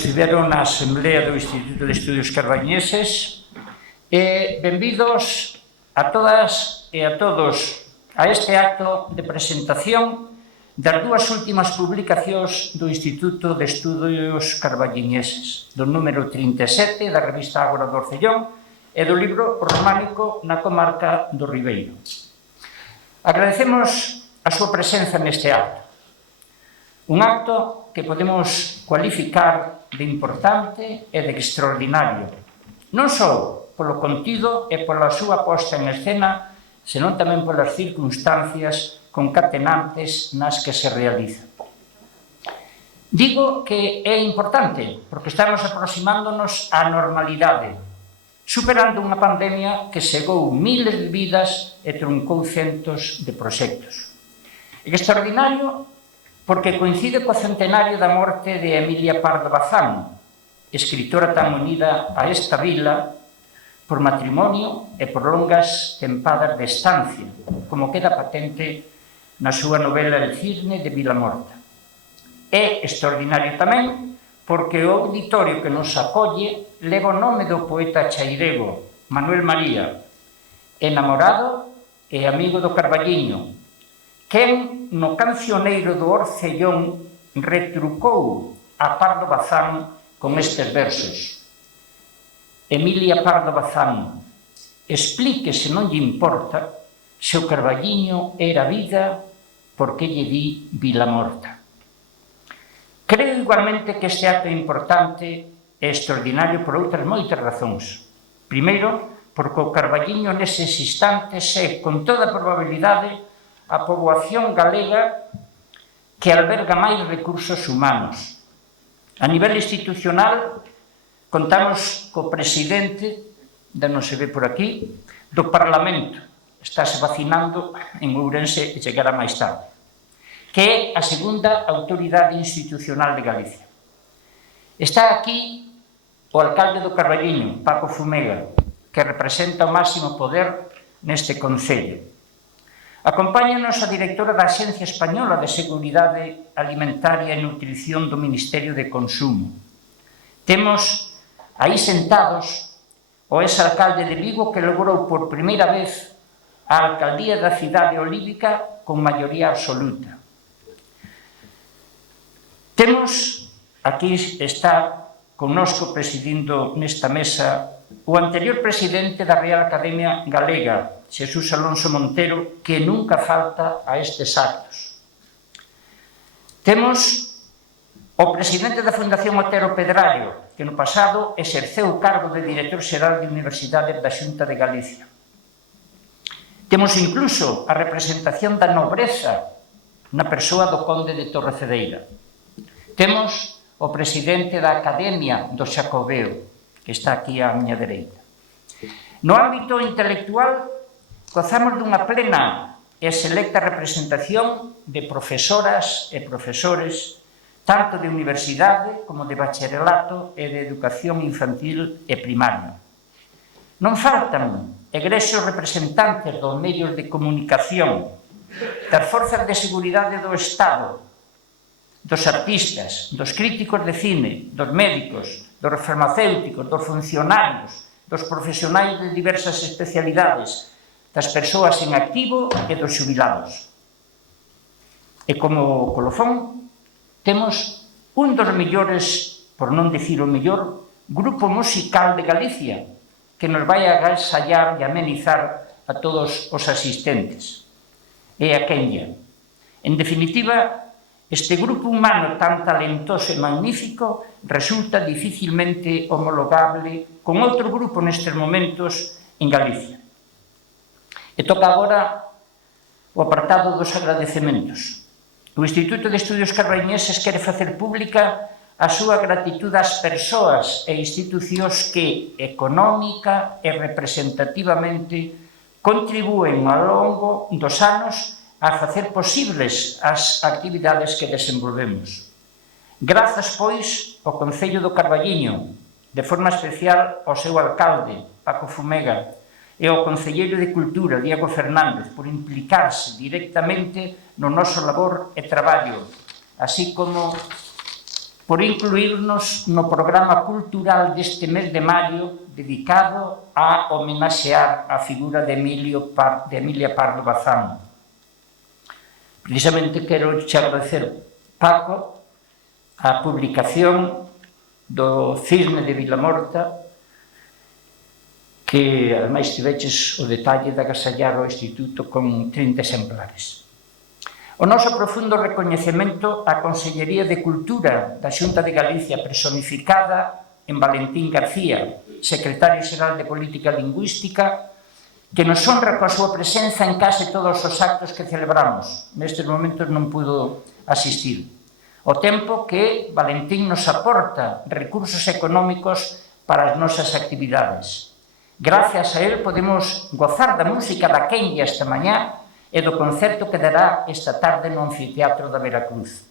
estiveron na Asamblea do Instituto de Estudios Carbañeses e benvidos a todas e a todos a este acto de presentación das dúas últimas publicacións do Instituto de Estudios Carbañeses, do número 37 da revista Ágora do Orcellón e do libro Románico na comarca do Ribeiro. Agradecemos a súa presenza neste acto. Un acto que podemos cualificar de importante e de extraordinario, non só polo contido e pola súa posta en escena, senón tamén polas circunstancias concatenantes nas que se realiza. Digo que é importante porque estamos aproximándonos á normalidade, superando unha pandemia que cegou miles de vidas e truncou centos de proxectos. Extraordinario porque coincide co centenario da morte de Emilia Pardo Bazán, escritora tan unida a esta vila por matrimonio e por longas tempadas de estancia, como queda patente na súa novela El Cisne de Vilamorta. É extraordinario tamén porque o auditorio que nos acolle leva o nome do poeta chairego Manuel María, enamorado e amigo do Carballiño, quen no cancioneiro do Orcellón retrucou a Pardo Bazán con estes versos: Emilia Pardo Bazán, explique se non lle importa se o Carballiño era vida, porque lle di Vilamorta. Creo igualmente que este acto é importante e extraordinario por outras moitas razóns. Primeiro, porque o Carballiño neses instantes é, con toda probabilidade, a poboación galega que alberga máis recursos humanos. A nivel institucional, contamos co presidente, non se ve por aquí, do Parlamento, estáse vacinando en Ourense e chegará máis tarde, que é a segunda autoridade institucional de Galicia. Está aquí o alcalde do Carballiño, Paco Fumega, que representa o máximo poder neste concello. Acompáñanos a directora da Axencia Española de Seguridade Alimentaria e Nutrición do Ministerio de Consumo. Temos aí sentados o exalcalde de Vigo que logrou por primeira vez a alcaldía da cidade olívica con maioría absoluta. Temos, aquí está connosco presidindo nesta mesa o anterior presidente da Real Academia Galega, Xesús Alonso Montero, que nunca falta a estes actos. Temos o presidente da Fundación Otero Pedrallo, que no pasado exerceu o cargo de director xeral de Universidades da Xunta de Galicia. Temos incluso a representación da nobreza na persoa do conde de Torrecedeira. Temos o presidente da Academia do Xacobeo, que está aquí á miña dereita. No ámbito intelectual, gozamos dunha plena e selecta representación de profesoras e profesores, tanto de universidade como de bacharelato e de educación infantil e primaria. Non faltan egrexos representantes dos medios de comunicación, das forzas de seguridade do Estado, dos artistas, dos críticos de cine, dos médicos, dos farmacéuticos, dos funcionarios, dos profesionais de diversas especialidades, das persoas en activo e dos xubilados. E como colofón, temos un dos mellores, por non dicir o mellor, grupo musical de Galicia, que nos vai agasallar e amenizar a todos os asistentes. É a Kenya. En definitiva, este grupo humano tan talentoso e magnífico resulta dificilmente homologable con outro grupo nestes momentos en Galicia. E toca agora o apartado dos agradecementos. O Instituto de Estudios Carbañeses quere facer pública a súa gratitude ás persoas e institucións que, económica e representativamente, contribúen ao longo dos anos a facer posibles as actividades que desenvolvemos. Grazas, pois, ao Concello do Carballiño, de forma especial ao seu alcalde, Paco Fumega, e ao Concelleiro de Cultura, Diego Fernández, por implicarse directamente no noso labor e traballo, así como por incluirnos no programa cultural deste mes de maio dedicado a homenaxear a figura de Emilia Pardo Bazán. Precisamente quero agradecer, Paco, a publicación do Cisne de Vilamorta, que ademais tiveches o detalle de agasallar o Instituto con 30 exemplares. O noso profundo recoñecemento á Consellería de Cultura da Xunta de Galicia, personificada en Valentín García, secretario xeral de Política Lingüística, que nos honra coa súa presenza en case todos os actos que celebramos. Nestes momentos non pudo asistir. O tempo que Valentín nos aporta recursos económicos para as nosas actividades. Gracias a él podemos gozar da música da Quenlla esta mañá e do concerto que dará esta tarde no Anfiteatro da Veracruz.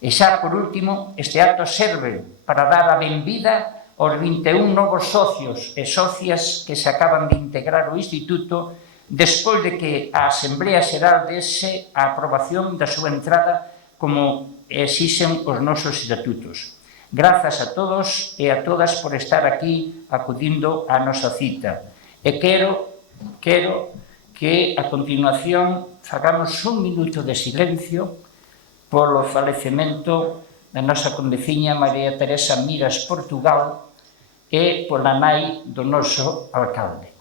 E xa, por último, este acto serve para dar a benvida aos 21 novos socios e socias que se acaban de integrar ao Instituto despois de que a Asamblea Xeral dese a aprobación da súa entrada como exixen os nosos estatutos. Grazas a todos e a todas por estar aquí acudindo á nosa cita. E quero que a continuación fagamos un minuto de silencio polo falecemento da nosa conveciña María Teresa Miras Portugal e pola nai do noso alcalde.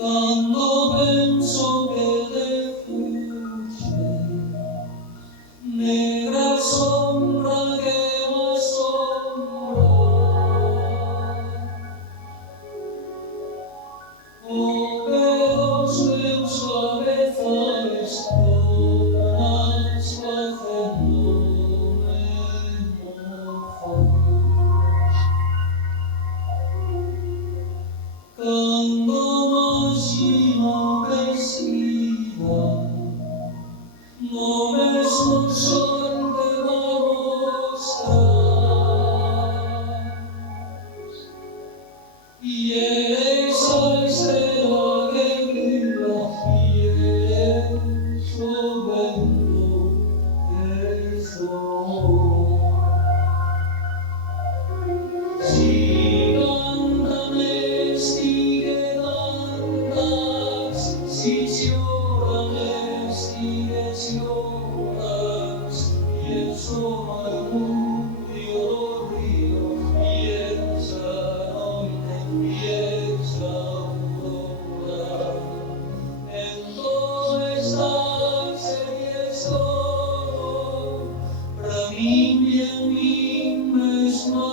Cando penso que te fuches, negra sombra que me asombra, o que dos meus cabezales tornas facéndome mozar. Cando imagino vestida no mesmo sol de babosas, e esa estrela que brilla e ese vento que soa. Si cantan estirandas, si lloran estiras, y el murmullo do río, y esa noite empieza a aurora. En todo estar series todo, pra min y en mí mesma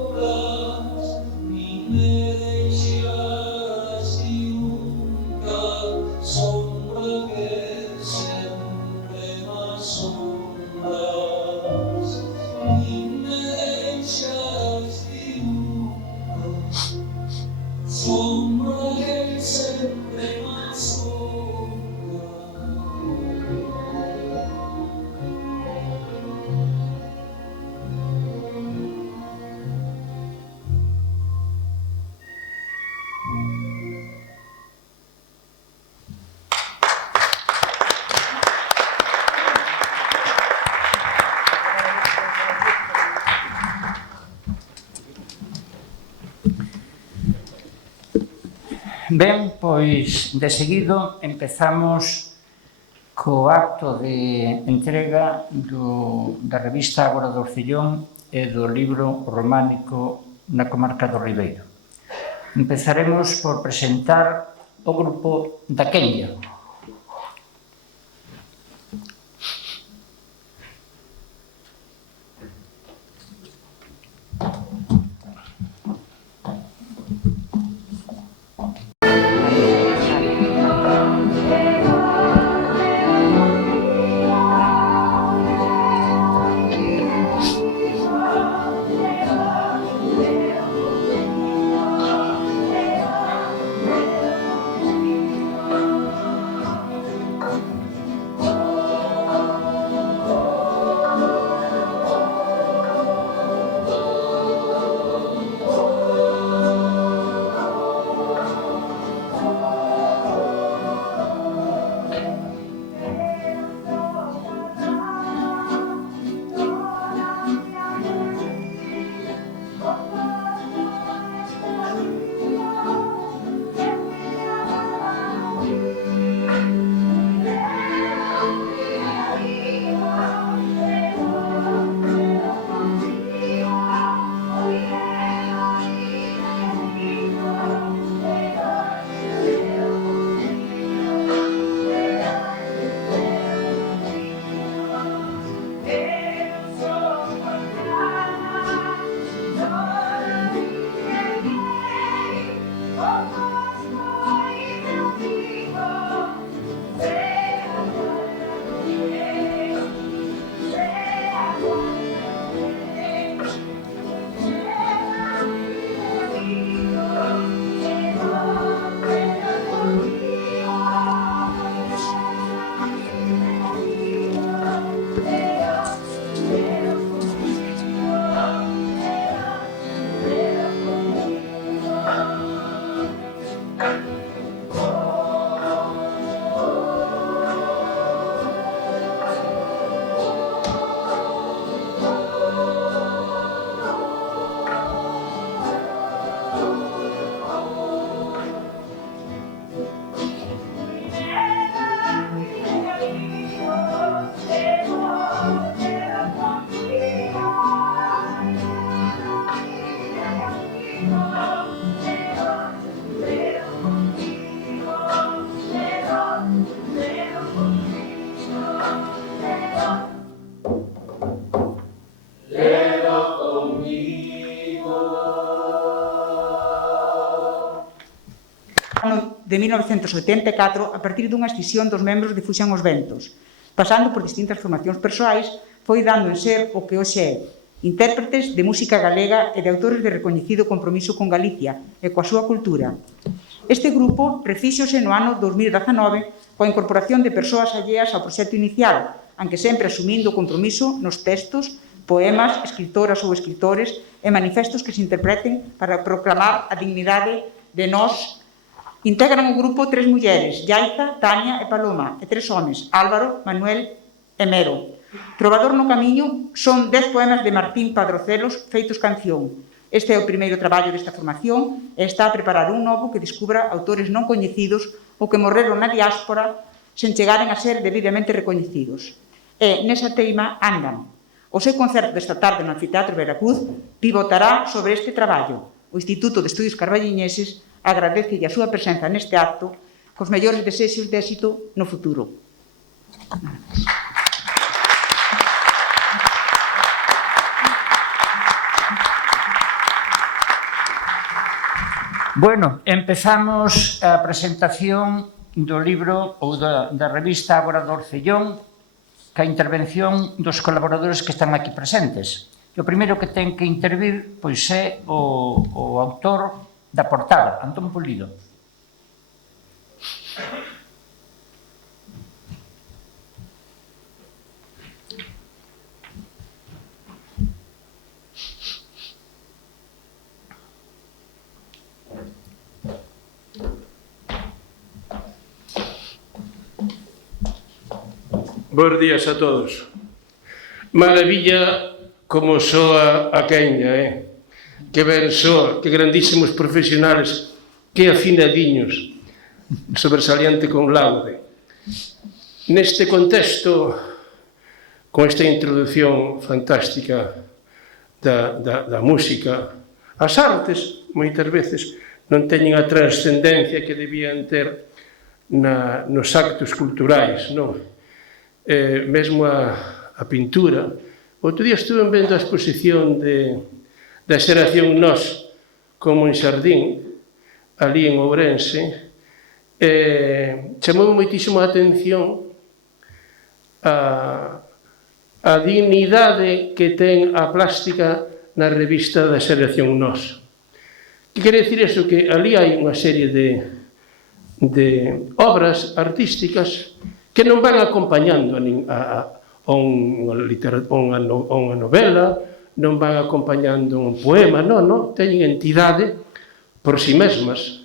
obras, ni me deixarás ni nunca, sombra que sempre me asombras, ni me deixarás ni nunca, sombra que sempre me asombras. Ben, pois, de seguido, empezamos co acto de entrega da revista Ágora do Orcellón e do libro románico na comarca do Ribeiro. Empezaremos por presentar o grupo da Quenlla. de 1984 a partir dunha escisión dos membros de Fuxan os Ventos. Pasando por distintas formacións persoais, foi dando en ser o que hoxe é, intérpretes de música galega e de autores de recoñecido compromiso con Galicia e coa súa cultura. Este grupo refíxose no ano 2019 coa incorporación de persoas alleas ao proxecto inicial, aunque sempre asumindo o compromiso nos textos, poemas, escritoras ou escritores e manifestos que se interpreten para proclamar a dignidade de nós. Integran o grupo 3 mulleres, Yaiza, Tania e Paloma, e 3 homes, Álvaro, Manuel e Mero. Trovador no camiño son 10 poemas de Martín Padrocelos feitos canción. Este é o primeiro traballo desta formación e está a preparar un novo que descubra autores non coñecidos ou que morreron na diáspora sen chegaren a ser debidamente recoñecidos. E nesa teima andan. O seu concerto desta tarde no Anfiteatro Veracruz pivotará sobre este traballo. O Instituto de Estudios Carballiñeses agradece a súa presenza neste acto cos mellores desexos de éxito no futuro. Bueno, empezamos a presentación do libro ou da revista Ágora do Orcellón ca intervención dos colaboradores que están aquí presentes. O primeiro que ten que intervir pois é o autor da portada, Antón Pulido. Bos días a todos. Maravilla como soa a quenlla, Que ben soa, que grandísimos profesionales, que afinadiños, sobresaliente con laude. Neste contexto, con esta introducción fantástica da música, as artes, moitas veces, non teñen a trascendencia que debían ter nos actos culturais, non? Mesmo a pintura. Outro día estuve vendo a exposición da xeración Nós como en Xardín, ali en Ourense, chamou moitísimo a atención a dignidade que ten a plástica na revista da xeración Nós. Que quere dicir iso? Que ali hai unha serie de obras artísticas que non van acompañando a unha novela, non van acompañando un poema, non, teñen entidade por si mesmas.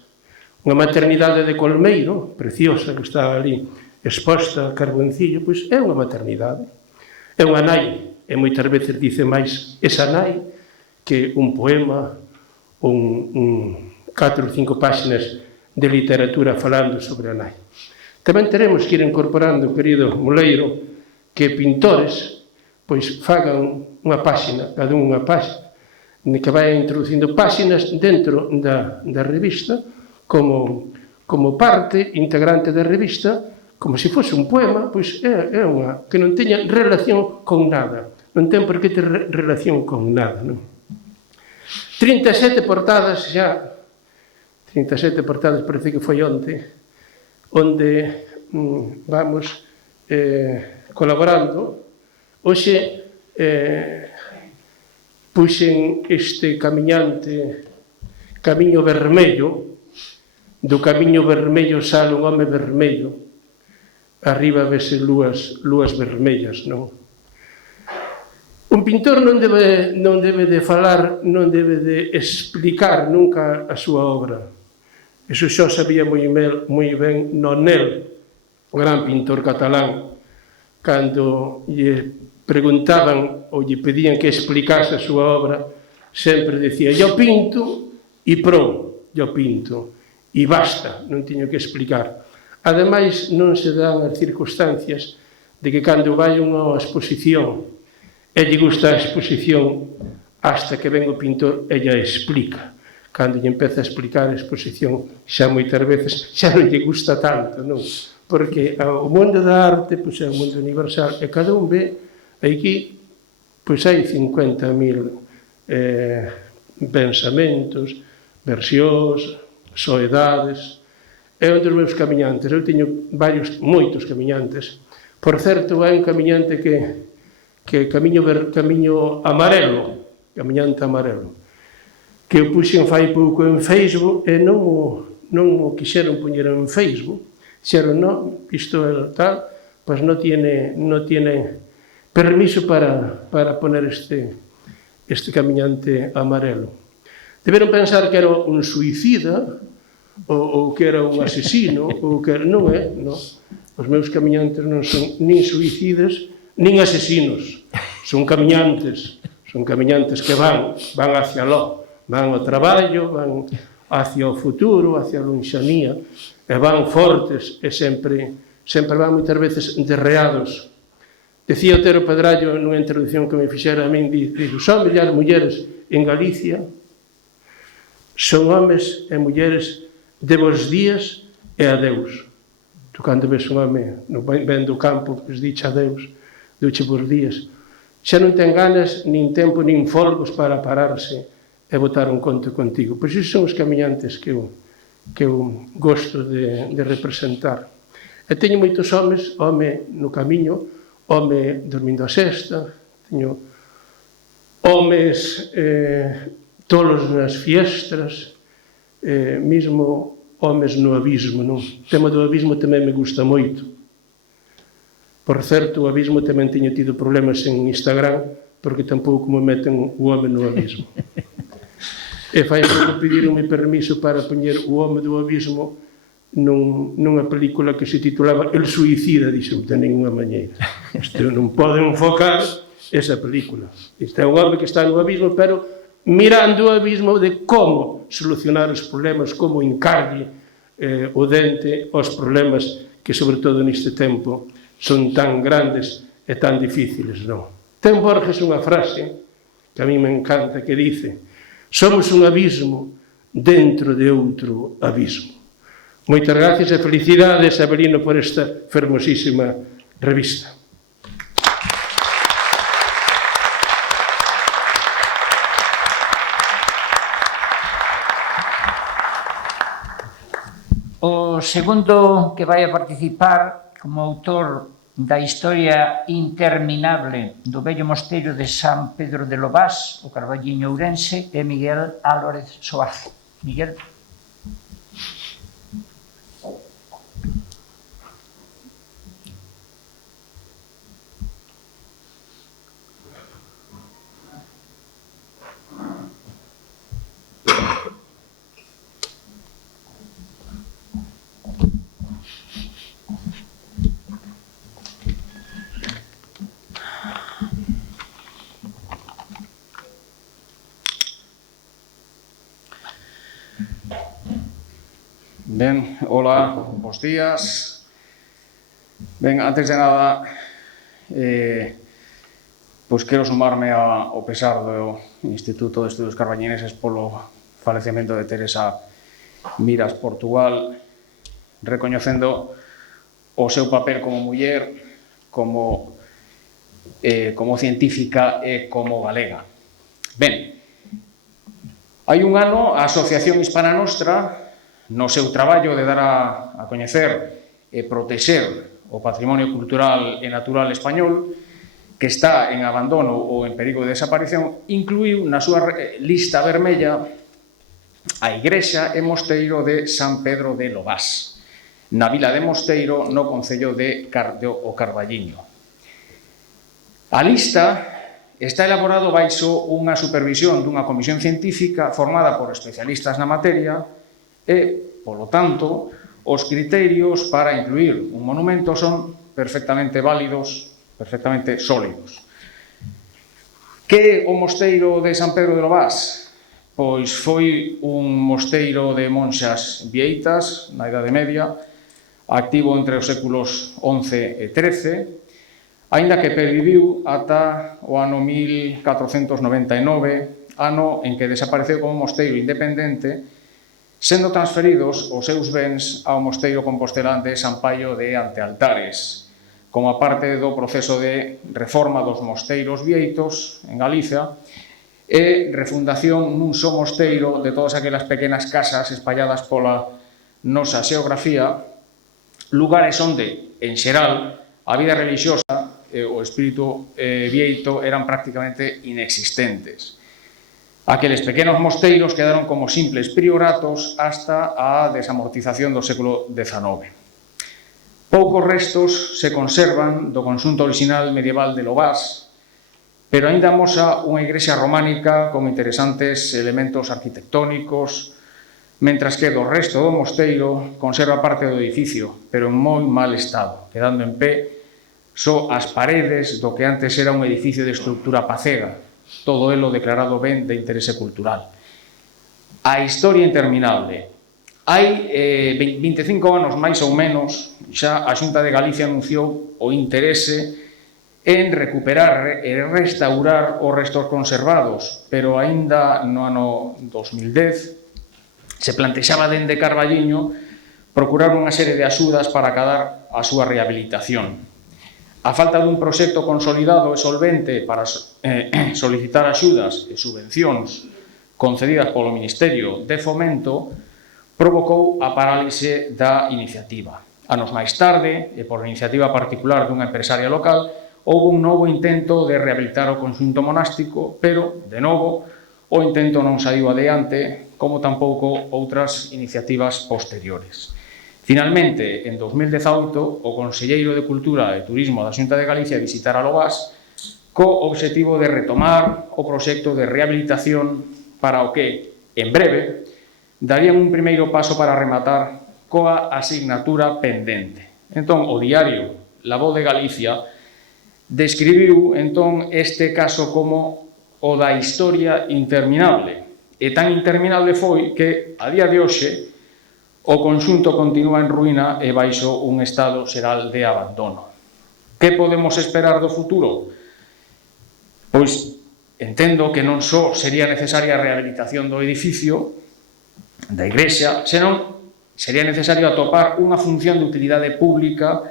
Unha maternidade de Colmeiro, preciosa, que está ali exposta a Carboncillo, pois é unha maternidade. É unha nai, e moitas veces dice máis esa nai que un poema ou 4 ou 5 páxinas de literatura falando sobre a nai. Tamén teremos que ir incorporando, querido Moleiro, que pintores pois fagan unha páxina, cada unha páxina, que vai introducindo páxinas dentro da revista como parte integrante da revista, como se fose un poema, pois é unha que non teña relación con nada, non ten por que ter relación con nada, non? 37 portadas xa, 37 portadas parece que foi onte, onde vamos colaborando. Hoxe puxen este camiñante camiño vermello, do camiño vermello sale un home vermello, arriba vese lúas vermellas, non? Un pintor non debe de falar, non debe de explicar nunca a súa obra. Iso xa sabía moi ben Nonel, o gran pintor catalán, cando lle preguntaban ou lle pedían que explicase a súa obra, sempre dicía, yo pinto e pronto, yo pinto, e basta, non teño que explicar. Ademais, non se dan as circunstancias de que cando vai unha exposición e lle gusta a exposición hasta que ven o pintor e lle explica. Cando lle empeza a explicar a exposición, xa moitas veces xa non lle gusta tanto, non? Porque o mundo da arte pois, é un mundo universal e cada un ve aquí, pois hai 50.000 pensamentos, versións, soedades, é un dos meus camiñantes. Eu teño moitos camiñantes. Por certo, hai un camiñante que camiño amarelo, camiñante amarelo, que eu puxen fai pouco en Facebook e non o quixeron poñer en Facebook. Dixeron, non, isto é tal, pois non tiene permiso para poner este camiñante amarelo. Deberon pensar que era un suicida ou que era un asesino, ou que non é, non. Os meus camiñantes non son nin suicidas, nin asesinos. Son camiñantes que van hacia lo, van ao traballo, van hacia o futuro, hacia a lonxanía, e van fortes e sempre van moitas veces derreados. Decía Otero Pedrallo nunha introducción que me fixera a min, os homes e as mulleres en Galicia son homes e mulleres de bons días e adeus. Tu cando ves un home ven do campo, pois diche adeus, diche bons días, xa non ten ganas, nin tempo, nin folgos para pararse e botar un conto contigo. Pois iso son os camiñantes que eu gosto de representar. E teño moitos homes, home no camiño, home dormindo a sesta, teño homes tolos nas fiestras, mismo homes no abismo, non? O tema do abismo tamén me gusta moito. Por certo, o abismo tamén teño tido problemas en Instagram, porque tampouco me meten o home no abismo. E fai pouco pedironme permiso para poñer o home do abismo nunha película que se titulaba El suicida, dixo, de ninguna maneira. Isto non pode enfocar esa película. Isto é un home que está no abismo, pero mirando o abismo de como solucionar os problemas, como encarlle o dente aos problemas que, sobre todo neste tempo, son tan grandes e tan difíciles, non? Ten Borges unha frase que a mí me encanta, que dice: somos un abismo dentro de outro abismo. Moitas gracias e felicidades, Avelino, por esta fermosísima revista. O segundo que vai a participar como autor da historia interminable do vello mosteiro de San Pedro de Lobás, o Carballiño ourense, é Miguel Álvarez Soaje. Miguel. Ben, hola, bons días. Ben, antes de nada, pois quero sumarme ao pesar do Instituto de Estudios Carballineses polo falecemento de Teresa Miras Portugal, recoñecendo o seu papel como muller, como científica e como galega. Ben, hai un ano a Asociación Hispana Nostra, no seu traballo de dar a coñecer e protexer o patrimonio cultural e natural español, que está en abandono ou en perigo de desaparición, incluiu na súa lista vermella a igrexa e mosteiro de San Pedro de Lobás, na vila de Mosteiro, no concello de O Carballiño. A lista está elaborado baixo unha supervisión dunha comisión científica formada por especialistas na materia e, polo tanto, os criterios para incluir un monumento son perfectamente válidos, perfectamente sólidos. Que o mosteiro de San Pedro de Lobás? Pois foi un mosteiro de monxas vieitas na Idade Media, activo entre os séculos XI e XIII, aínda que perviviu ata o ano 1499, ano en que desapareceu como mosteiro independente, sendo transferidos os seus bens ao mosteiro compostelán de San Paio de Antealtares, como a parte do proceso de reforma dos mosteiros vieitos en Galicia e refundación nun só mosteiro de todas aquelas pequenas casas espalladas pola nosa xeografía lugares onde, en xeral, a vida religiosa e o espírito vieito eran prácticamente inexistentes. Aqueles pequenos mosteiros quedaron como simples prioratos hasta a desamortización do século XIX. Poucos restos se conservan do conxunto orixinal medieval de Lobás, pero aínda amosa unha igrexa románica con interesantes elementos arquitectónicos, mentras que do resto do mosteiro conserva parte do edificio, pero en moi mal estado, quedando en pé só as paredes do que antes era un edificio de estructura pacega, todo elo declarado ben de interese cultural. A historia interminable. Hai 25 anos, máis ou menos, xa a Xunta de Galicia anunciou o interese en recuperar e restaurar os restos conservados, pero aínda no ano 2010 se plantexaba dende Carballiño procurar unha serie de axudas para acadar a súa rehabilitación. A falta dun proxecto consolidado e solvente para solicitar axudas e subvencións concedidas polo Ministerio de Fomento provocou a parálise da iniciativa. Anos máis tarde, e por iniciativa particular dunha empresaria local, houve un novo intento de rehabilitar o conxunto monástico, pero, de novo, o intento non saiu adiante, como tampouco outras iniciativas posteriores. Finalmente, en 2018, o Conselleiro de Cultura e Turismo da Xunta de Galicia visitara Lobás co obxectivo de retomar o proxecto de rehabilitación para o que, en breve, darían un primeiro paso para rematar coa asignatura pendente. Entón, o diario La Voz de Galicia describiu entón este caso como o da historia interminable. E tan interminable foi que, a día de hoxe, o conxunto continúa en ruína e baixo un estado xeral de abandono. Que podemos esperar do futuro? Pois entendo que non só sería necesaria a rehabilitación do edificio, da igrexa, senón sería necesario atopar unha función de utilidade pública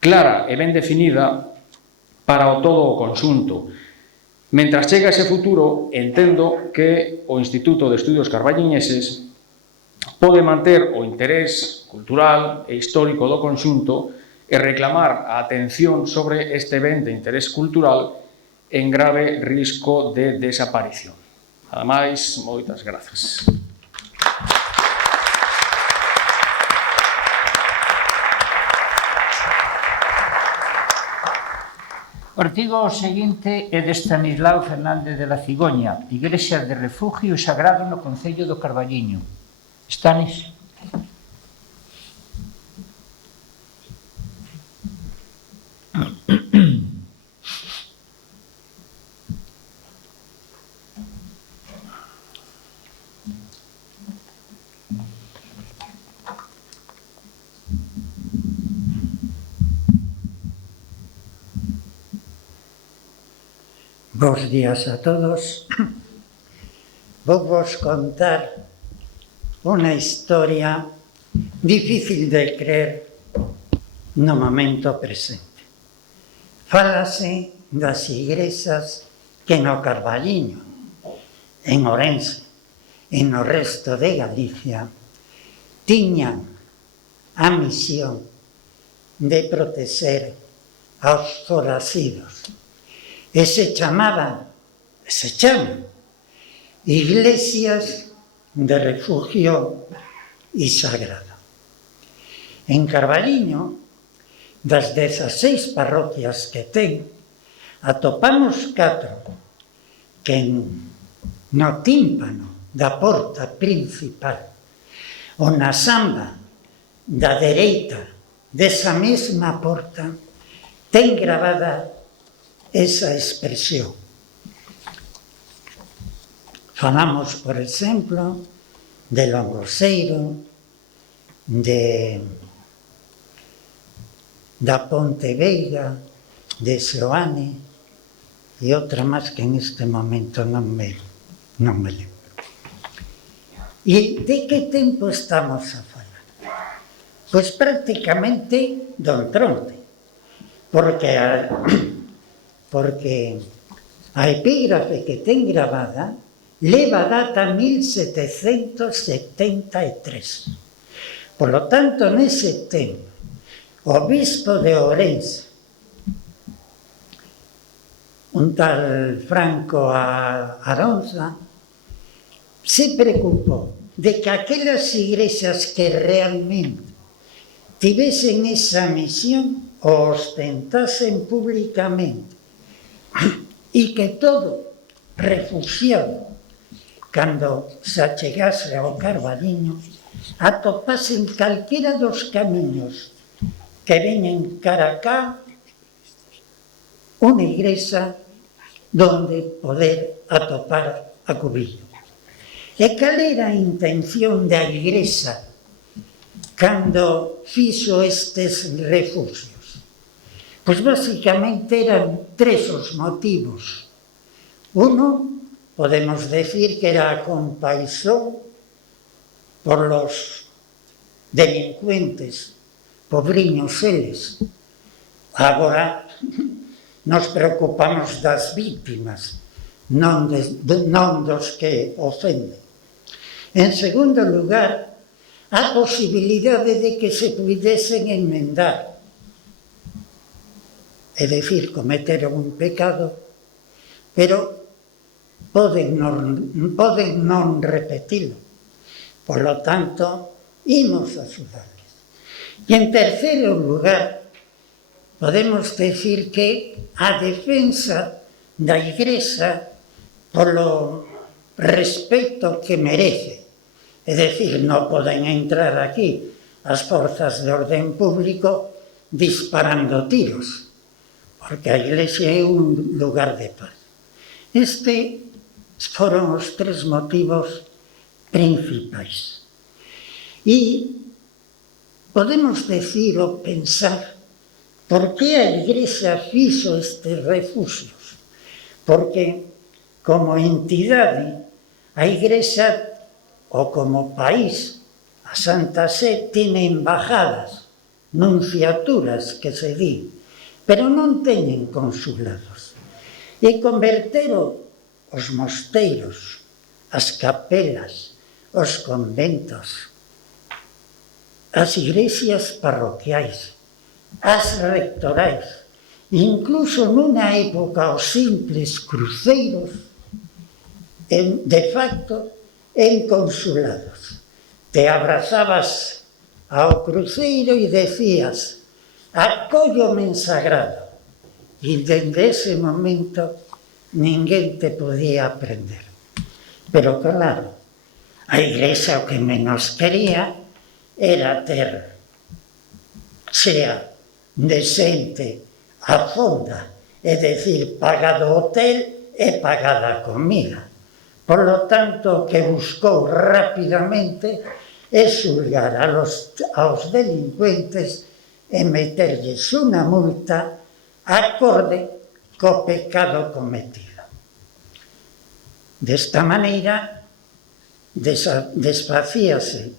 clara e ben definida para o todo o conxunto. Mentras chega ese futuro, entendo que o Instituto de Estudios Carballiñeses pode manter o interés cultural e histórico do conxunto e reclamar a atención sobre este ben de interés cultural en grave risco de desaparición. Ademais, moitas grazas. O artigo seguinte é de Estanislao Fernández de la Cigoña, Igrexa de Refugio Sagrado no Concello do Carballiño. Stanis. Bos días a todos. Vou vos contar unha historia difícil de creer no momento presente. Fálase das igrexas que no Carballiño, en Ourense e no resto de Galicia tiñan a misión de protexer aos foracidos. E se chaman iglesias de refugio e sagrado. En Carballiño, das 16 parroquias que ten, atopamos 4 que no tímpano da porta principal ou na samba da dereita desa mesma porta ten gravada esa expresión. Falamos, por exemplo, de Longoseiro, da Ponteveira, de Seoane e outra máis que en este momento non me lembro. E de que tempo estamos a falar? Pois prácticamente do entronte, porque a epígrafe que ten gravada leva data 1773, Por lo tanto, nese tempo, o bispo de Ourense, un tal Franco Aronza, se preocupou de que aquelas igrexas que realmente tivesen esa misión o ostentasen públicamente e que todo refugiado, cando se achegase ao Carballiño, atopasen calquera dos camiños que veñen cara a cá unha igrexa donde poder atopar a cubillo. E cal era a intención da igrexa cando fixo estes refugios? Pois basicamente eran tres os motivos. Uno, podemos decir que era a compaixón por los delincuentes, pobriños eles. Agora nos preocupamos das vítimas, non dos que ofenden. En segundo lugar, a posibilidade de que se pudesen enmendar, é dicir, cometeron un pecado, pero poden non repetilo. Por lo tanto, imos axudarles. E en terceiro lugar, podemos decir que a defensa da Igrexa polo respeto que merece. É dicir, non poden entrar aquí as forzas de orden público disparando tiros, porque a Iglesia é un lugar de paz. Estes foron os tres motivos principais. E podemos decir ou pensar por que a Igrexa fixo estes refugios. Porque como entidade, a Igrexa, ou como país, a Santa Sé tiene embajadas, nunciaturas que se di, pero non teñen consulados. E converteron os mosteiros, as capelas, os conventos, as igrexas parroquiais, as rectorais, incluso nunha época os simples cruceiros, de facto, en consulados. Te abrazabas ao cruceiro e decías, acóllome sagrado. E dende ese momento ninguén te podía aprender. Pero claro, a Igrexa o que menos quería era ter chea de xente a fonda, é dicir, pagado o hotel e pagada a comida. Por lo tanto, o que buscou rapidamente é xulgar aos delincuentes e meterlles unha multa acorde co pecado cometido. Desta maneira, desfacíase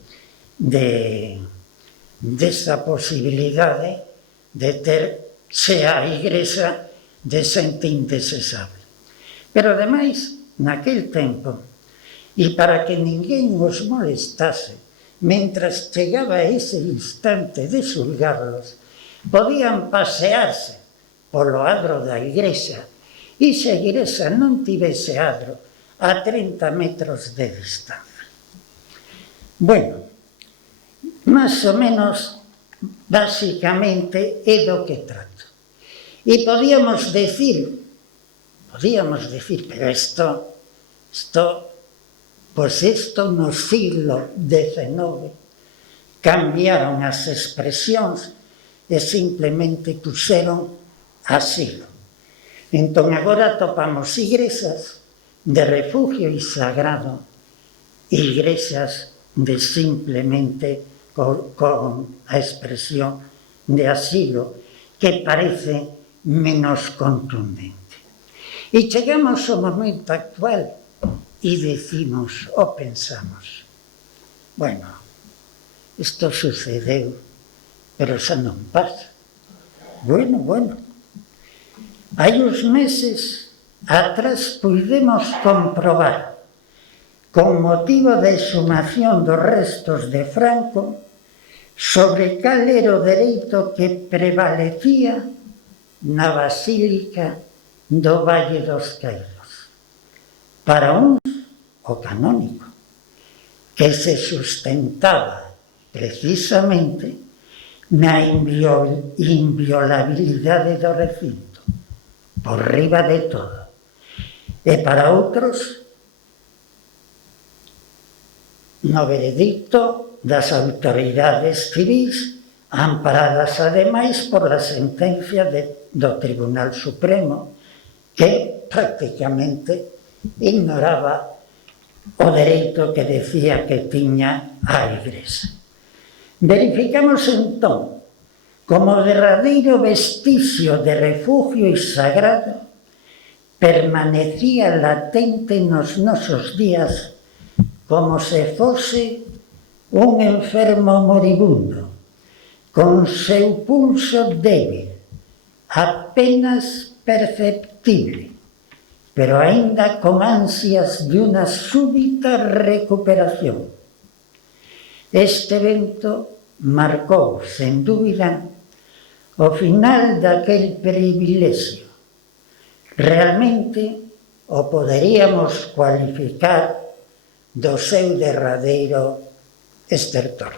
desta posibilidade de ter xa a Igrexa de xente indesexable. Pero, ademais, naquel tempo, e para que ninguén os molestase, mentras chegaba ese instante de xulgarlos, podían pasearse polo adro da Igrexa, e se a Igrexa non tivese adro a 30 metros de distancia. Bueno, máis ou menos, basicamente, é do que trato. E podíamos decir, pero isto no siglo XIX cambiaron as expresións e simplemente puxeron asilo. Entón agora topamos igrexas de refugio e sagrado e igrexas de simplemente con a expresión de asilo, que parece menos contundente. E chegamos ao momento actual e decimos ou pensamos, bueno, isto sucedeu, pero xa non pasa. Bueno. Hai uns meses atrás pudemos comprobar, con motivo da exhumación dos restos de Franco, sobre cal era o dereito que prevalecía na Basílica do Valle dos Caídos. Para uns, o canónico, que se sustentaba precisamente na inviolabilidade do recinto, por riba de todo. E para outros, no veredicto das autoridades civis, amparadas ademais por la sentencia do Tribunal Supremo, que prácticamente ignoraba o dereito que decía que tiña a Igrexa. Verificamos entón como o derradeiro vestigio de refugio e sagrado permanecía latente nos nosos días como se fose un enfermo moribundo, con seu pulso débil, apenas perceptible, pero aínda con ansias de unha súbita recuperación. Este evento marcou, sen dúbida, o final daquel privilexio. Realmente o poderíamos cualificar do seu derradeiro estertor.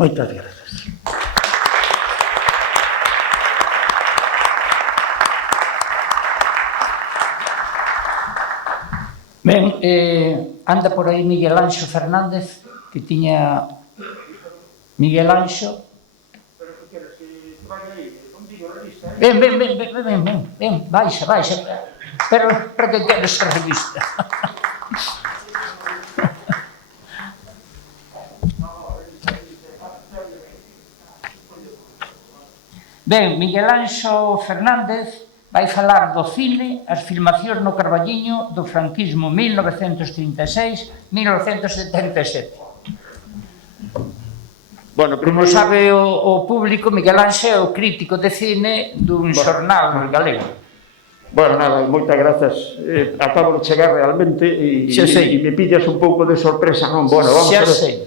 Moitas grazas. Ben, anda por aí Miguel Anxo Fernández, que tiña Miguel Anxo. Ben, baixa. Pero para que queres a revista? Ben, Miguel Anxo Fernández vai falar do cine, as filmacións no Carballiño do franquismo 1936-1977. Bueno, Como sabe o público, Miguel Anxo é o crítico de cine dun xornal galego. Bueno, nada, moitas grazas. Acabo de chegar realmente e me pillas un pouco de sorpresa, non? Bueno, vamos a ver.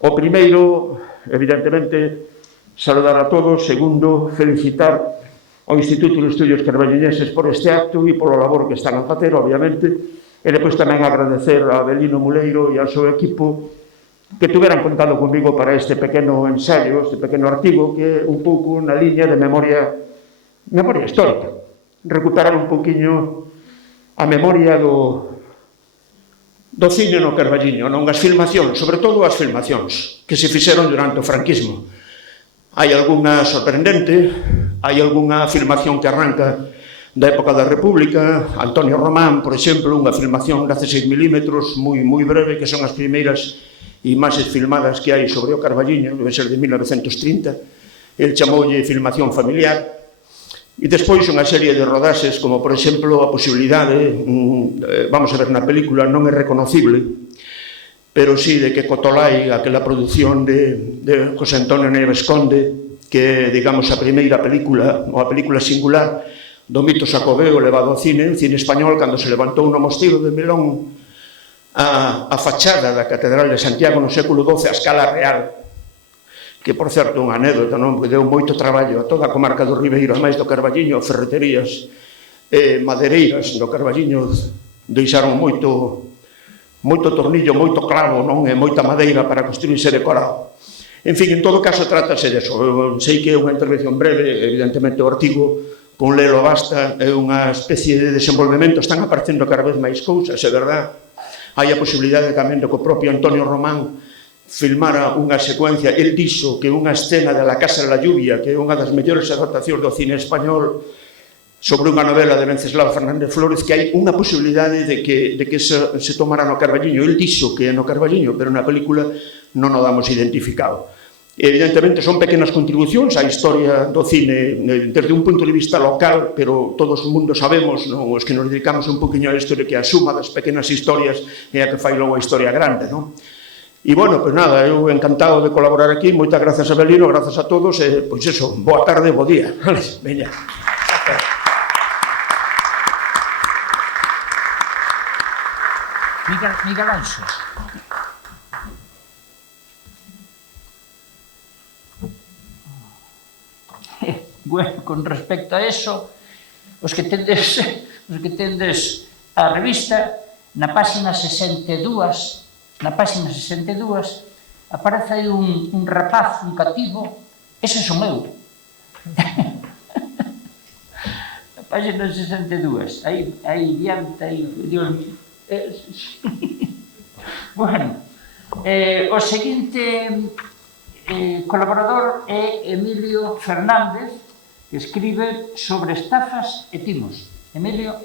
O primeiro, evidentemente, saludar a todos. Segundo, felicitar ao Instituto de Estudios Carballiñeses por este acto e polo labor que están a facer, obviamente, e depois tamén agradecer a Abelino Muleiro e ao seu equipo que tuveran contado comigo para este pequeno ensaio, este pequeno artigo, que é un pouco na liña de memoria histórica. Recuperar un pouquiño a memoria do cine no Carballiño, non? As filmacións, sobre todo as filmacións que se fixeron durante o franquismo. Hai algunha sorprendente, hai algunha filmación que arranca da época da República, Antonio Román, por exemplo, unha filmación de 16 milímetros, moi breve, que son as primeiras imaxes filmadas que hai sobre o Carballiño, debe ser de 1930, el chamoulle filmación familiar, e despois unha serie de rodaxes, como por exemplo a posibilidade, vamos a ver na película, non é reconocible, pero sí de que Cotolai, aquela produción de José Antonio Neves Conde, que é, digamos, a primeira película, ou a película singular do mito xacobeo levado ao cine, o cine español, cando se levantou no mosteiro de Melón a fachada da Catedral de Santiago no século XII a escala real, que, por certo, unha anécdota, non? Que deu moito traballo a toda a comarca do Ribeiro, a máis do Carballiño, ferreterías e madeireiras do Carballiño deixaron moito tornillo, moito clavo, non? E moita madeira para construirse decorado. En fin, en todo caso, trátase de eso. Eu sei que é unha intervención breve, evidentemente o artigo, con lelo basta, é unha especie de desenvolvemento, están aparecendo cada vez máis cousas, é verdad. Hai a posibilidade tamén de que o propio Antonio Román filmara unha secuencia, el dixo que unha escena de La Casa de la Lluvia, que é unha das mellores adaptacións do cine español, sobre unha novela de Venceslao Fernández Flórez, que hai unha posibilidade de que se tomara no Carballiño. El dixo que é no Carballiño, pero na película non o damos identificado. Evidentemente son pequenas contribucións á historia do cine desde un punto de vista local, pero todos o mundo sabemos, non? Os que nos dedicamos un poquinho a isto, de que a suma das pequenas historias é a que fai logo a historia grande, non? E, bueno, pois nada, eu encantado de colaborar aquí. Moitas grazas, Abelino, grazas a todos, e, pois eso, boa tarde, bo día. Veña. Miguel Anxo. Bueno, con respecto a eso, os que tendes a revista, na páxina 62, aparece aí un rapaz, un cativo, ese son eu. A páxina 62, aí diante, aí, Dios mío. Bueno, o seguinte colaborador é Emilio Fernández, que escribe sobre estafas e timos. Emilio.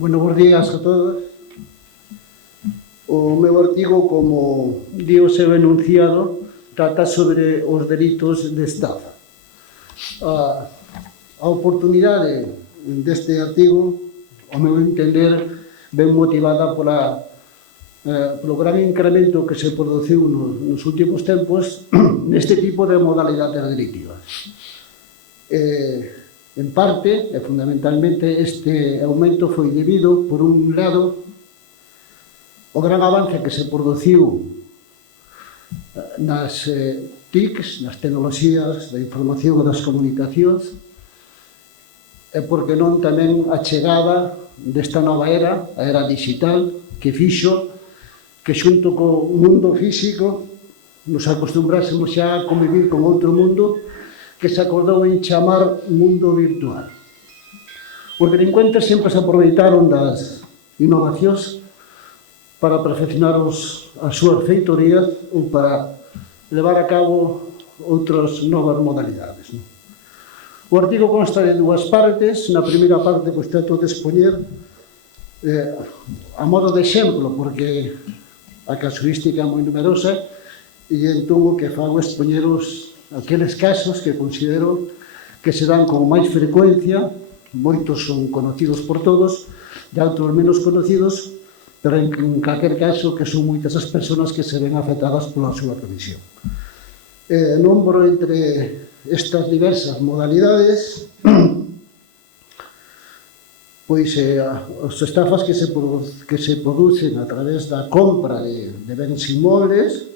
Bueno, bons días a todos. O meu artigo, como di o seu enunciado, trata sobre os delitos de estafa. A oportunidade deste artigo, ao meu entender, ben motivada polo gran incremento que se produciu nos últimos tempos neste tipo de modalidades delictivas. En parte, e fundamentalmente, este aumento foi debido, por un lado, o gran avance que se produciu nas TICs, nas tecnoloxías da información e das comunicacións, e porque non tamén a chegada desta nova era, a era digital, que fixo que xunto co mundo físico nos acostumbrásemos xa a convivir con outro mundo que se acordou en chamar mundo virtual. Os delincuentes sempre se aproveitaron das innovacións para perfeccionar as súas feitorías ou para levar a cabo outras novas modalidades. O artigo consta de dúas partes. Na primeira parte, pois, trato de expoñer a modo de exemplo, porque a casuística é moi numerosa, e entón o que fago é expoñeros aqueles casos que considero que se dan con máis frecuencia. Moitos son conocidos por todos, e outros menos conocidos, pero en calquer caso que son moitas as persoas que se ven afectadas pola súa comisión. Nombro entre estas diversas modalidades pois as estafas que se producen a través da compra de bens inmobles,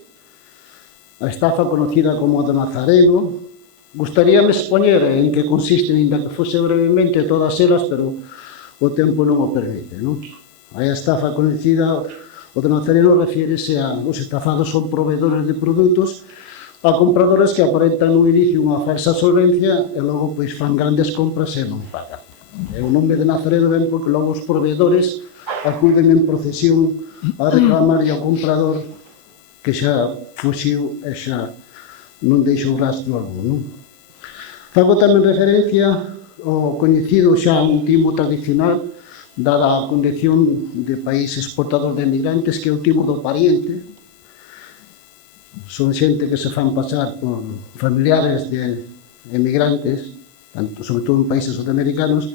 a estafa conocida como a do Nazareno. Gustaríame expoñer en que consisten, ainda que fose brevemente, todas elas, pero o tempo non o permite, non? A estafa conhecida, o do Nazareno, refiérese a os estafados son proveedores de produtos a compradores que aparentan no inicio unha falsa solvencia e logo pois fan grandes compras e non pagan. E o nome de Nazareno ven porque logo os proveedores acuden en procesión a reclamar ao comprador que xa fuxiu e xa non deixou rastro algún, non? Fago tamén referencia ao coñecido xa un timo tradicional, dada a condición de país exportador de emigrantes, que é o timo do pariente. Son xente que se fan pasar por familiares de emigrantes, sobre todo en países sudamericanos,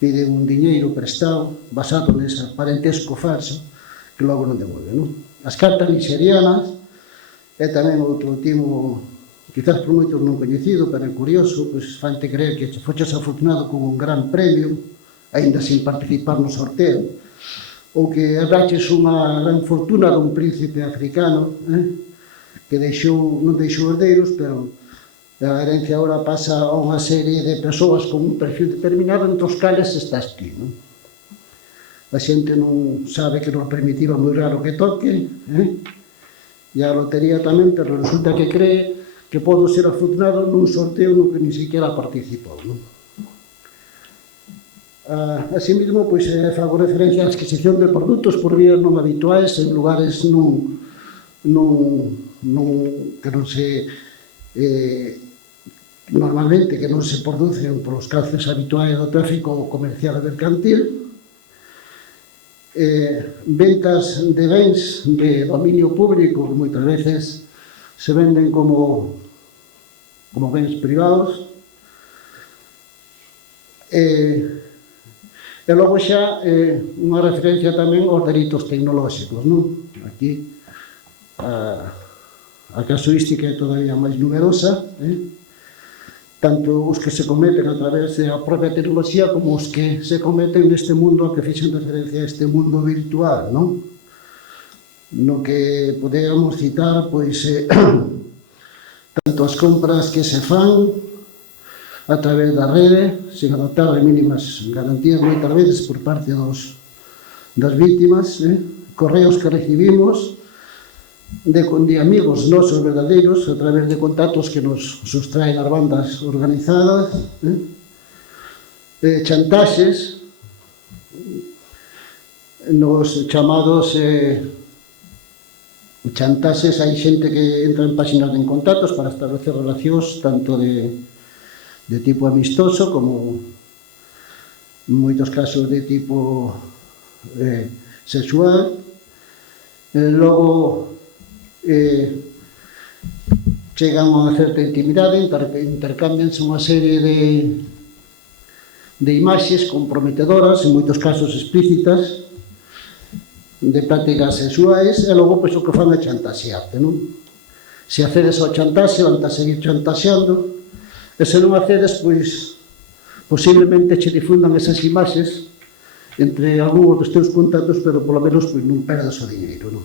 piden un diñeiro prestado basado nese parentesco falso que logo non devolve, non? As cartas nigerianas é tamén outro timo, quizás por moitos non coñecido, pero é curioso, pois fante creer que foches afortunado con un gran premio, aínda sin participar no sorteo, ou que herdaches unha gran fortuna dun príncipe africano, que non deixou herdeiros, pero a herencia agora pasa a unha serie de persoas con un perfil determinado, entre os cales estás ti, non? A xente non sabe que non permitiva moi raro que toque, e a lotería tamén, pero resulta que cree que podo ser afortunado nun sorteo no que ni siquiera participou, non? Así mesmo, pois, fago referencia á adquisición de produtos por vías non habituais en lugares que non se normalmente que non se producen polos cauces habituais do tráfico comercial e mercantil, ventas de bens de dominio público que moitas veces se venden como bens privados, e logo xa unha referencia tamén aos delitos tecnolóxicos, non? Aquí a casuística é todavía máis numerosa, tanto os que se cometen a través da propia tecnoloxía como os que se cometen neste mundo a que fixen referencia a este mundo virtual, non? No que podemos citar, pois, tanto as compras que se fan a través da rede, sen adoptar as mínimas garantías moitas veces por parte das vítimas, correos que recibimos de amigos nosos verdadeiros a través de contactos que nos sustraen as bandas organizadas, chantaxes nos chamados chantaxes. Hai xente que entra en páxinas de contactos para establecer relacións tanto de tipo amistoso como en moitos casos de tipo sexual. Logo chegan a unha certa intimidade, intercambianse unha serie de imaxes comprometedoras, en moitos casos explícitas, de prácticas sexuais, e logo pois o que fan é chantaxearte, non? Se accedes ao chantaxe, van a seguir chantaxeando, e se non accedes, pois posiblemente che difundan esas imaxes entre algúns dos teus contactos, pero polo menos pois non perdas o diñeiro, non?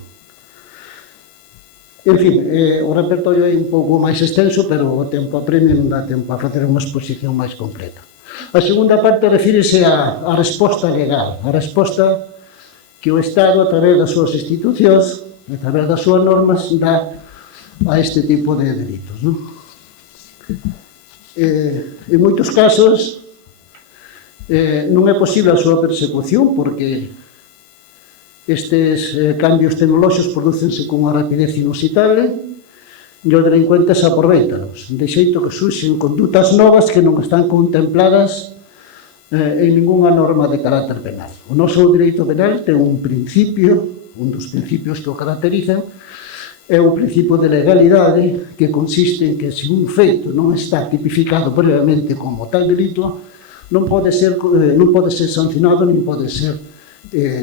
En fin, o repertorio é un pouco máis extenso, pero o tempo apremia e non dá tempo a facer unha exposición máis completa. A segunda parte refírese á resposta legal, a resposta que o Estado, a través das súas institucións, a través das súas normas, dá a este tipo de delitos, non? En moitos casos non é posible a súa persecución porque estes cambios tecnolóxicos prodúcense con unha rapidez inusitable e os delincuentes aproveitanos, de xeito que surxen condutas novas que non están contempladas en ninguna norma de carácter penal. O noso direito penal ten un principio, un dos principios que o caracterizan, é o principio de legalidade, que consiste en que se un feito non está tipificado previamente como tal delito, non pode ser sancionado nin pode ser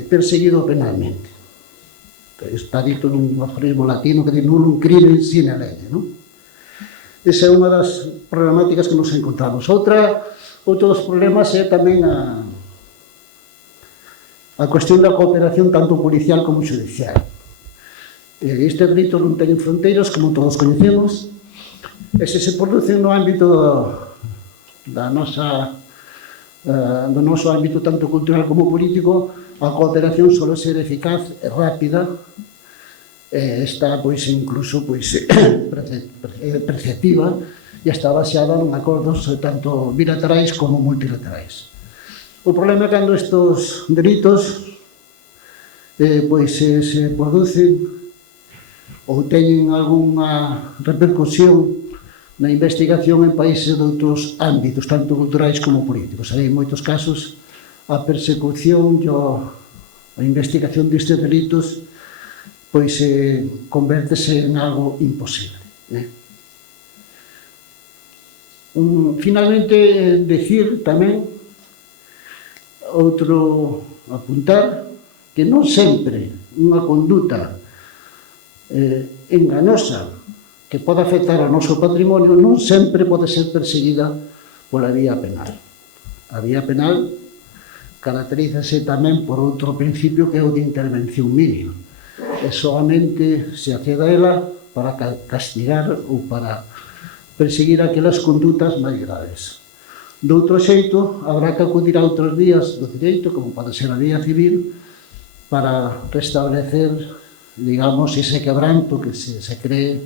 perseguido penalmente. Está dito nun aforismo latino que di nullum crimen sine lege, non? Esa é unha das problemáticas que nos encontramos. Outro dos problemas é tamén a cuestión da cooperación tanto policial como judicial. Este delito non ten fronteiras, como todos coñecemos, e se produce no ámbito do noso ámbito tanto cultural como político, a cooperación solo ser eficaz e rápida, está pois incluso perceptiva e está baseada en acordos tanto bilaterais como multilaterais. O problema é cando estes delitos pois se producen ou teñen algunha repercusión na investigación en países de outros ámbitos, tanto culturais como políticos. Hai, en moitos casos, a persecución e a investigación destes delitos pois convértese en algo imposible. Finalmente, decir tamén apuntar que non sempre unha conduta enganosa que pode afectar ao noso patrimonio non sempre pode ser perseguida pola vía penal. A vía penal caracterízase tamén por outro principio que é o de intervención mínima. E solamente se accede a ela para castigar ou para perseguir aquelas condutas máis graves. De outro xeito, habrá que acudir a outros vías do direito, como pode ser a vía civil, para restablecer, digamos, ese quebranto que se cree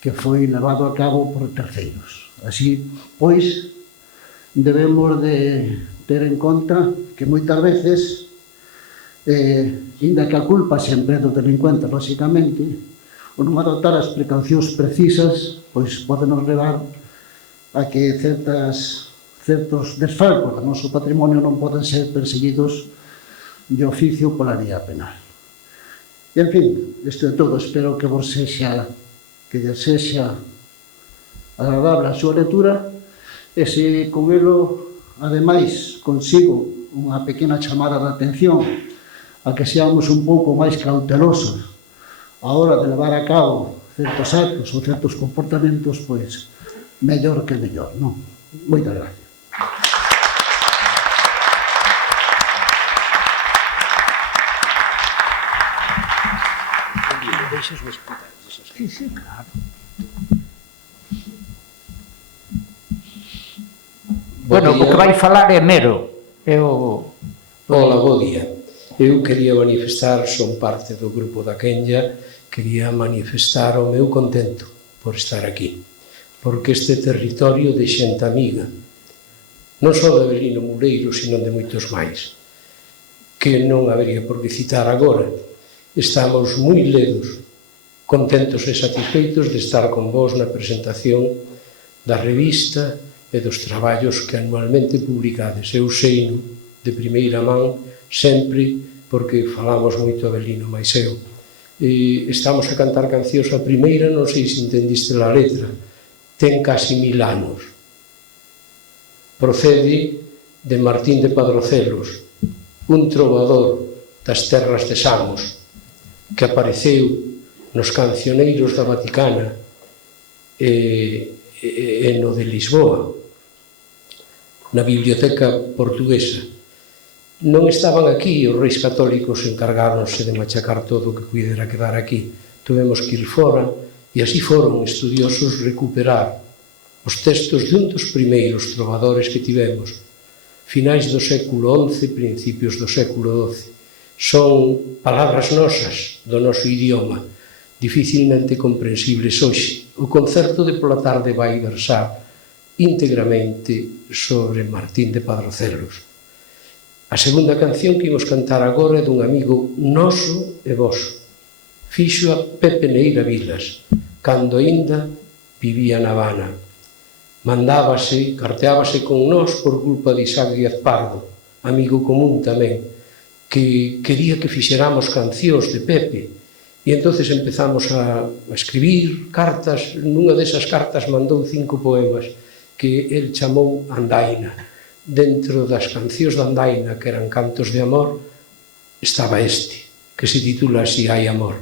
que foi levado a cabo por terceiros. Así, pois, debemos de ter en conta que moitas veces, inda que a culpa sempre é dos delincuentes, lóxicamente, o non adoptar as precaucións precisas, pois podenos levar a que certos desfalcos do noso patrimonio non poden ser perseguidos de oficio pola vía penal. E, en fin, isto é todo. Espero que vos sexa agradable a súa lectura, e se con elo, ademais, consigo unha pequena chamada de atención a que seamos un pouco máis cautelosos a hora de levar a cabo certos actos ou certos comportamentos, pois mellor que mellor, non? Moitas gracias. Sí, sí, claro. Bueno, o que vai falar é Mero. Hola, bo día. Eu quería manifestar, son parte do grupo da Quenya, quería manifestar o meu contento por estar aquí, porque este territorio de xente amiga, non só de Avelino Muleiro, sino de moitos máis, que non habería por que citar agora. Estamos moi ledos, contentos e satisfeitos de estar con vos na presentación da revista e dos traballos que anualmente publicades. Eu sei de primeira man sempre, porque falamos moito Avelino máis eu. Estamos a cantar cancións. A primeira, non sei se entendiste a letra, ten casi 1000 anos. Procede de Martín de Padrocelos, un trovador das terras de Samos, que apareceu nos cancioneiros da Vaticana e no de Lisboa, na biblioteca portuguesa. Non estaban aquí, os reis católicos encargáronse de machacar todo o que puidera quedar aquí. Tuvemos que ir fora, e así foron estudiosos recuperar os textos de un dos primeiros trovadores que tivemos, finais do século XI, principios do século XII. Son palabras nosas, do noso idioma, dificilmente comprensibles hoxe. O concerto de pola tarde vai versar íntegramente sobre Martín de Padrocelos. A segunda canción que imos cantar agora é dun amigo noso e voso. Fixo a Pepe Neira Vilas, cando aínda vivía na Habana. Mandábase, carteábase con nós por culpa de Isaac Díaz Pardo, amigo común tamén, que quería que fixeramos cancións de Pepe. E entonces empezamos a escribir cartas. Nunha desas cartas mandou 5 poemas que el chamou Andaina. Dentro das cancións de Andaina, que eran cantos de amor, estaba este, que se titula Si hai amor.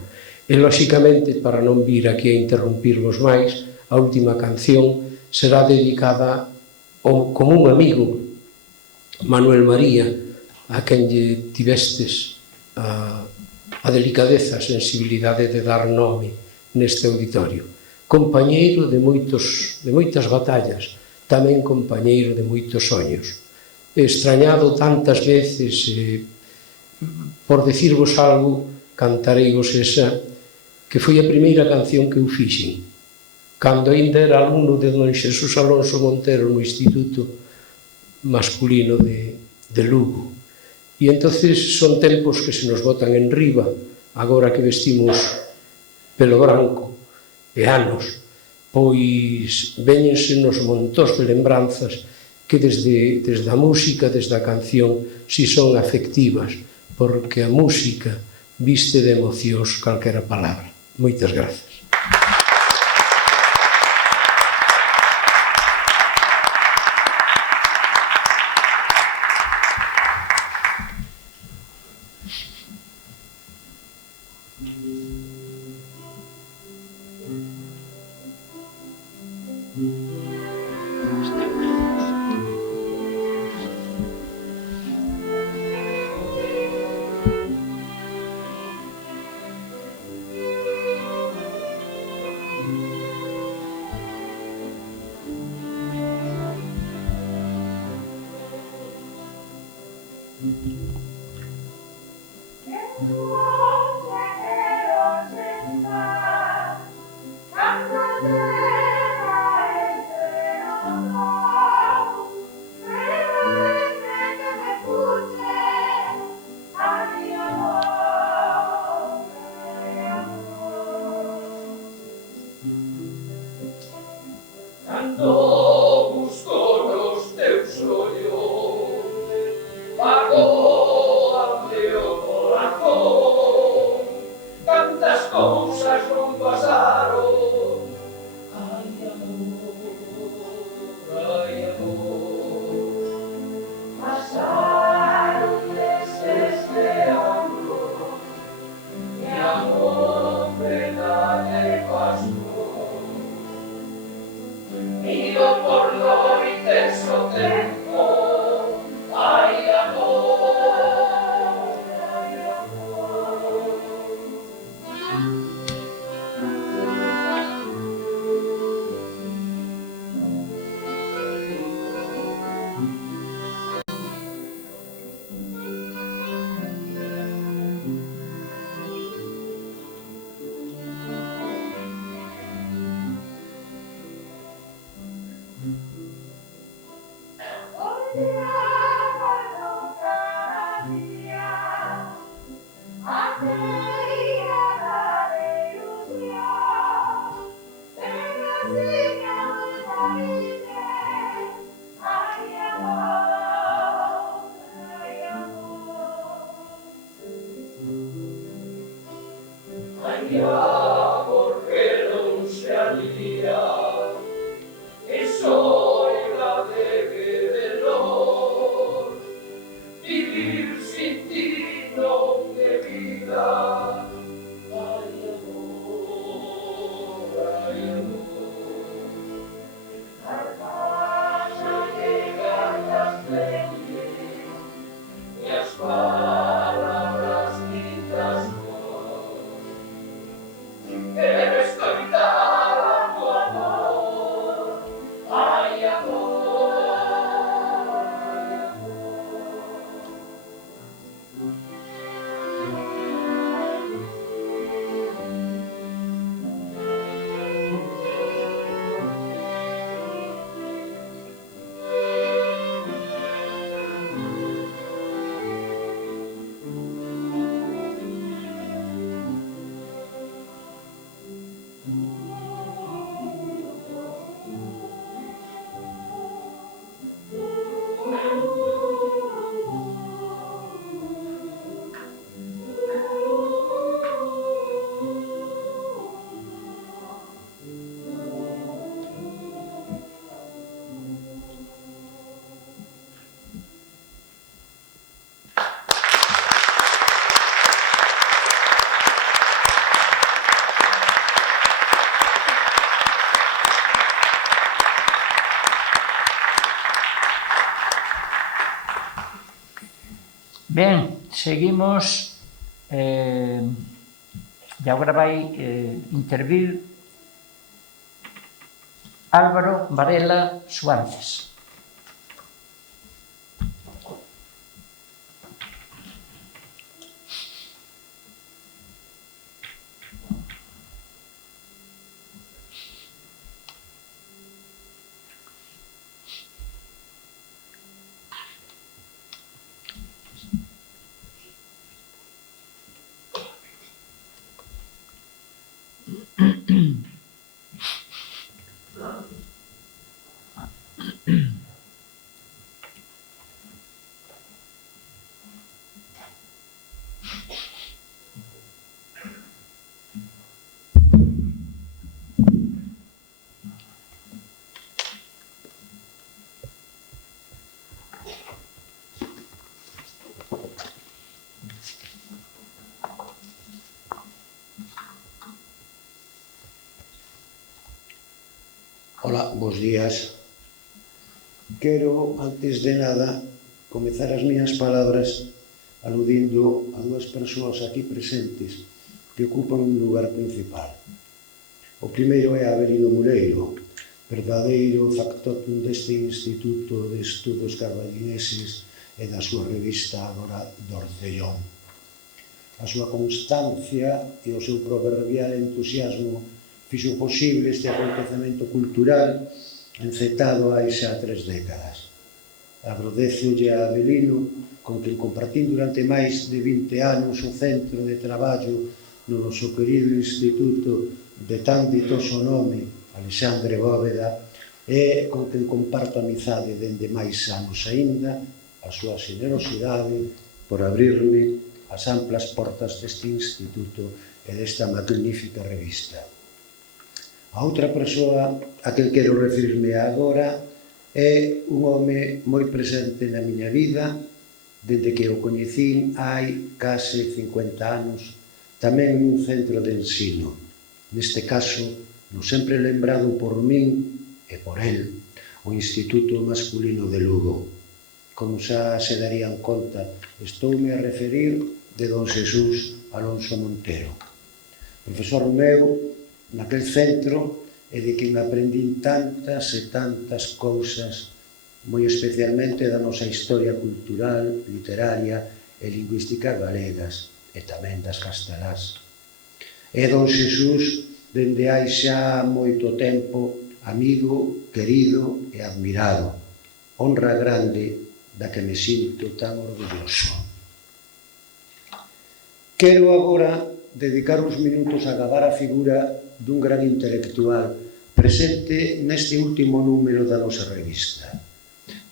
E, lóxicamente, para non vir aquí a interrumpirvos máis, a última canción será dedicada ao común amigo Manuel María, a quen lle tivestes a delicadeza, a sensibilidade de dar nome neste auditorio. Compañeiro de moitas batallas, tamén compañeiro de moitos soños. Extrañado tantas veces, por decirvos algo, cantareivos esa, que foi a primeira canción que eu fixen, cando ainda era alumno de don Xesús Alonso Montero no Instituto Masculino de Lugo. E entonces son tempos que se nos botan en riba, agora que vestimos pelo branco, e anos, pois véñense nos montós de lembranzas que desde a música, desde a canción, si son afectivas, porque a música viste de emocións calquera palabra. Moitas grazas. Mi Ben, seguimos e agora vai intervir Álvaro Varela Suárez. Ola, bos días. Quero, antes de nada, comezar as miñas palabras aludindo a dúas persoas aquí presentes que ocupan un lugar principal. O primeiro é Avelino Muleiro, verdadeiro factotum deste Instituto de Estudos Carballineses e da súa revista agora Dorcellón. A súa constancia e o seu proverbial entusiasmo fixo posible este acontecemento cultural encetado hai xa 3 décadas. Agradézolle a Avelino, con quen compartín durante máis de 20 anos o centro de traballo no noso querido instituto de tan ditoso nome, Alexandre Bóveda, e con quen comparto amizade dende máis anos aínda, a súa generosidade por abrirme as amplas portas deste instituto e desta magnífica revista. A outra persoa a que quero referirme agora é un home moi presente na miña vida dende que o coñecín hai case 50 anos, tamén nun centro de ensino. Neste caso, no sempre lembrado por min e por el, o Instituto Masculino de Lugo. Como xa se darían conta, estoume a referir de don Xesús Alonso Montero. Profesor meu naquel centro e de quen aprendín tantas e tantas cousas, moi especialmente da nosa historia cultural, literaria e lingüística galegas e tamén das castelás. É don Xesús, dende hai xa moito tempo, amigo, querido e admirado, honra grande da que me sinto tan orgulloso. Quero agora dedicar uns minutos a gabar a figura dun gran intelectual presente neste último número da nosa revista.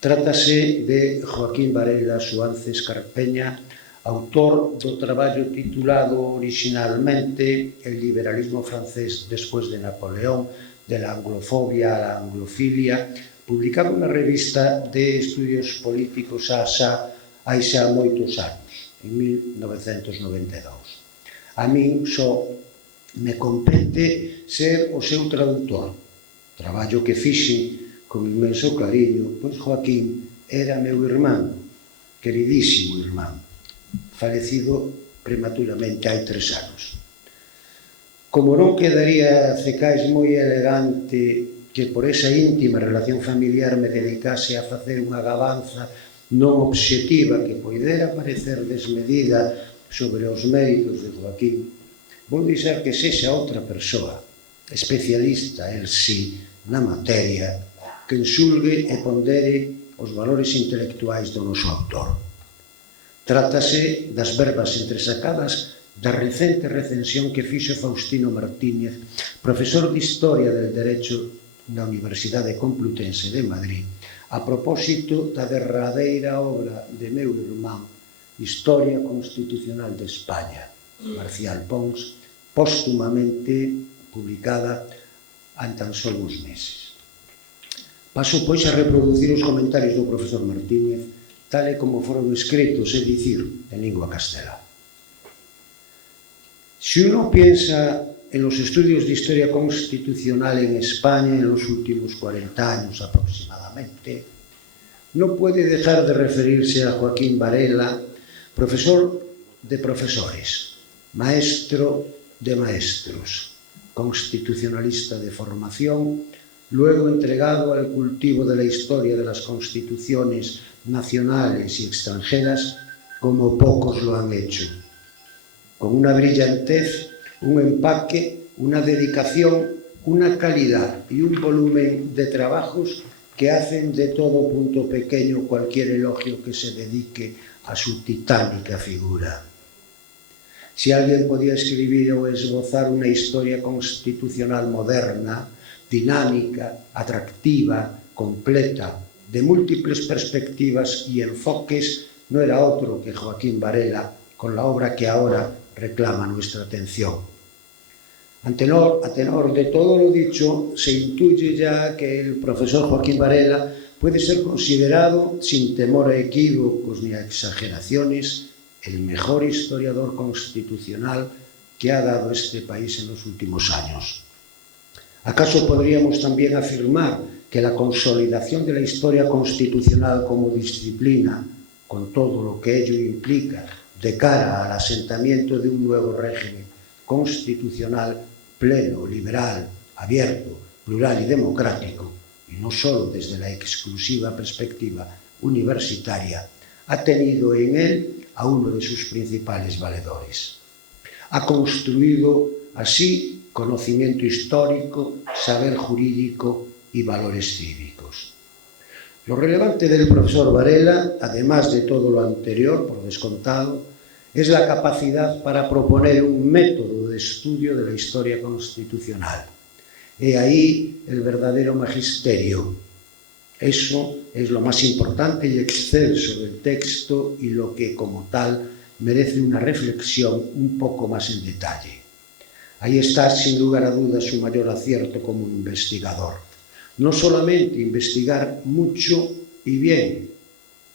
Trátase de Joaquín Varela Suárez Carpeña, autor do traballo titulado originalmente El liberalismo francés después de Napoleón, de la anglofobia a la anglofilia, publicado na revista de estudios políticos ASA hai xa moitos anos, en 1992. A min só me compete ser o seu traductor, traballo que fixen con inmenso cariño, pois Joaquín era meu irmán, queridísimo irmán, falecido prematuramente hai 3 anos. Como non quedaría cecais moi elegante que por esa íntima relación familiar me dedicase a facer unha gabanza non obxectiva que poidera parecer desmedida sobre os méritos de Joaquín, vou deixar que sexa outra persoa, especialista, el sí, na materia, que enxulgue e pondere os valores intelectuais do noso autor. Trátase das verbas entresacadas da recente recensión que fixo Faustino Martínez, profesor de Historia del Derecho na Universidade Complutense de Madrid, a propósito da derradeira obra de meu irmán, Historia Constitucional de España, Marcial Pons, póstumamente publicada en tan só uns meses. Paso, pois, a reproducir os comentarios do profesor Martínez, tal e como foron escritos, é dicir, en lingua castelá. Si uno piensa en los estudios de historia constitucional en España en los últimos 40 años aproximadamente, no puede dejar de referirse a Joaquín Varela, profesor de profesores, maestro de maestros, constitucionalista de formación, luego entregado al cultivo de la historia de las constituciones nacionales y extranjeras como pocos lo han hecho, con una brillantez, un empaque, una dedicación, una calidad y un volumen de trabajos que hacen de todo punto pequeño cualquier elogio que se dedique a su titánica figura. Si alguien podía escribir o esbozar una historia constitucional moderna, dinámica, atractiva, completa, de múltiples perspectivas y enfoques, no era otro que Joaquín Varela, con la obra que ahora reclama nuestra atención. A tenor de todo lo dicho, se intuye ya que el profesor Joaquín Varela puede ser considerado, sin temor a equívocos ni a exageraciones, el mejor historiador constitucional que ha dado este país en los últimos años. ¿Acaso podríamos también afirmar que la consolidación de la historia constitucional como disciplina, con todo lo que ello implica, de cara al asentamiento de un nuevo régimen constitucional pleno, liberal, abierto, plural y democrático, y no solo desde la exclusiva perspectiva universitaria, ha tenido en él a uno de sus principales valedores? Ha construido así conocimiento histórico, saber jurídico y valores cívicos. Lo relevante del profesor Varela, además de todo lo anterior, por descontado, es la capacidad para proponer un método de estudio de la historia constitucional. He ahí el verdadero magisterio. Eso es lo más importante y excelso del texto y lo que, como tal, merece una reflexión un poco más en detalle. Ahí está, sin lugar a dudas, su mayor acierto como investigador. No solamente investigar mucho y bien,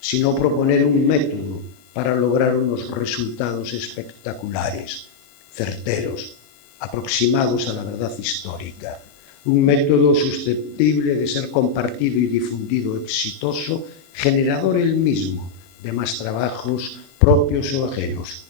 sino proponer un método para lograr unos resultados espectaculares, certeros, aproximados a la verdad histórica. Un método susceptible de ser compartido y difundido, exitoso, generador él mismo de más trabajos propios o ajenos.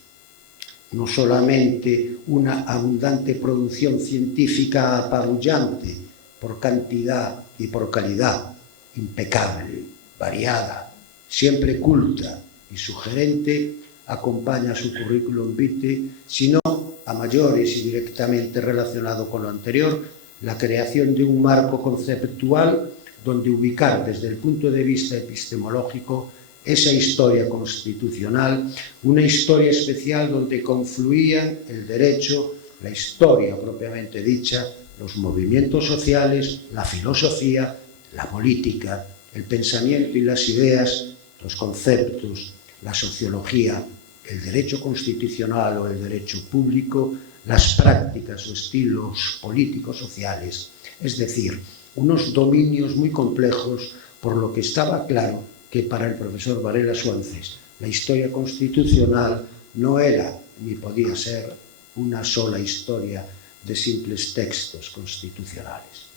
No solamente una abundante producción científica apabullante por cantidad y por calidad, impecable, variada, siempre culta y sugerente, acompaña su currículum vitae, sino, a mayores y directamente relacionado con lo anterior, la creación de un marco conceptual donde ubicar desde el punto de vista epistemológico esa historia constitucional, una historia especial donde confluían el derecho, la historia propiamente dicha, los movimientos sociales, la filosofía, la política, el pensamiento y las ideas, los conceptos, la sociología, el derecho constitucional o el derecho público, las prácticas o estilos políticos sociales, es decir, unos dominios muy complejos, por lo que estaba claro que para el profesor Varela Suances la historia constitucional no era ni podía ser una sola historia de simples textos constitucionales.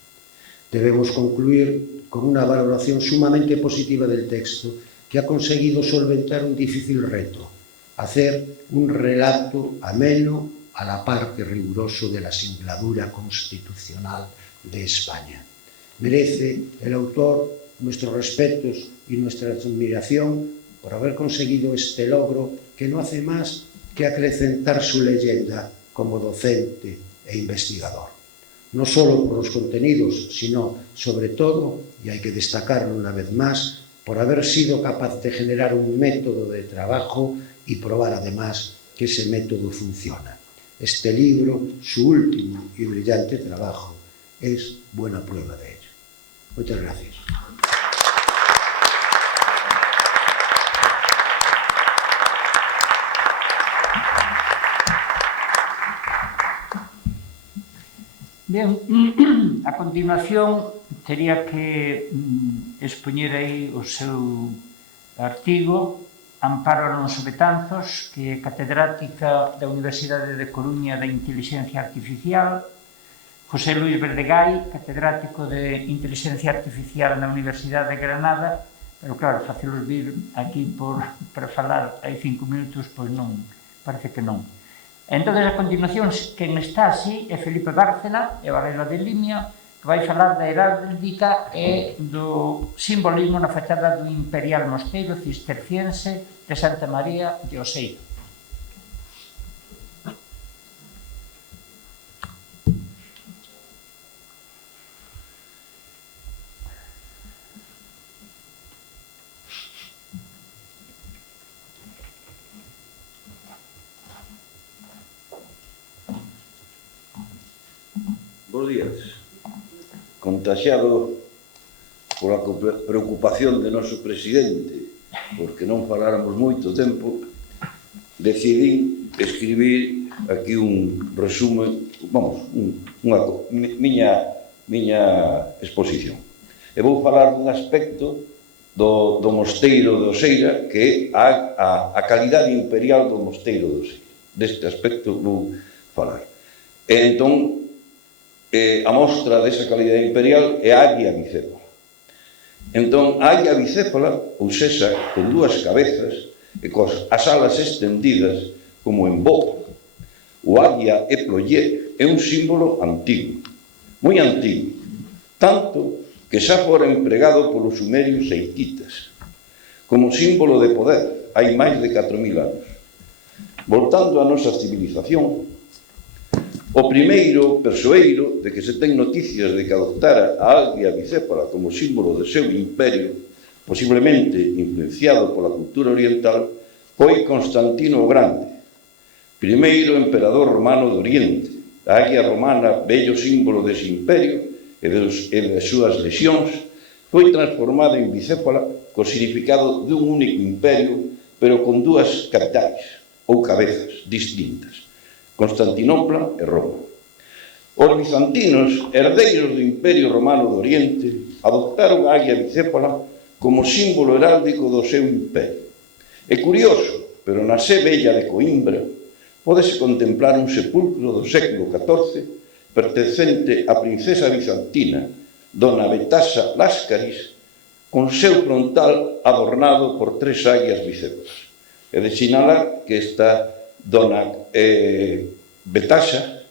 Debemos concluir con una valoración sumamente positiva del texto que ha conseguido solventar un difícil reto, hacer un relato ameno a la par que riguroso de la singladura constitucional de España. Merece el autor nuestros respetos y nuestra admiración por haber conseguido este logro que no hace más que acrecentar su leyenda como docente e investigador. No solo por los contenidos, sino sobre todo, y hay que destacarlo una vez más, por haber sido capaz de generar un método de trabajo y probar además que ese método funciona. Este libro, su último y brillante trabajo, es buena prueba de ello. Muchas gracias. Bien, a continuación tería que expoñer aí o seu artigo Amparo Alonso Betanzos, que é catedrática da Universidade de Coruña da Inteligencia Artificial, José Luis Verdegai, catedrático de Inteligencia Artificial na Universidade de Granada, pero claro, facelos vir aquí para falar hai 5 minutos, pois non, parece que non. Entón, a continuación, quen está así é Felipe Bárcena e Varela de Limia, que vai falar da heráldica e do simbolismo na fachada do Imperial Mosteiro Cisterciense de Santa María de Oseiro. Bos días. Contaxiado pola preocupación de noso presidente, porque non faláramos moito tempo, decidí escribir aquí un resumen, unha miña exposición. E vou falar dun aspecto do mosteiro de Oseira, que é a calidade imperial do mosteiro de Oseira. Deste aspecto vou falar. E entón, a mostra desa calidade imperial é a águia bicéfala. Entón, a águia bicéfala, ou sexa, con dúas cabezas e as alas extendidas como en boca. O águia eployer é un símbolo antigo, moi antigo, tanto que xa fora empregado polos sumerios e hititas, como símbolo de poder hai máis de 4.000 anos. Voltando á nosa civilización, o primeiro persoeiro de que se ten noticias de que adoptara a águia bicéfala como símbolo do seu imperio, posiblemente influenciado pola cultura oriental, foi Constantino o Grande, primeiro emperador romano de Oriente. A águia romana, bello símbolo dese imperio e das súas lexións, foi transformada en bicéfala co significado dun único imperio, pero con dúas capitais ou cabezas distintas, Constantinopla e Roma. Os bizantinos, herdeiros do Imperio Romano de Oriente, adoptaron a águia bicéfala como símbolo heráldico do seu imperio. É curioso, pero na Sé Vella de Coimbra pódese contemplar un sepulcro do século XIV pertencente á princesa bizantina, dona Betasa Láscaris, con seu frontal adornado por 3 águias bicéfalas. É de sinalar que esta dona Betasa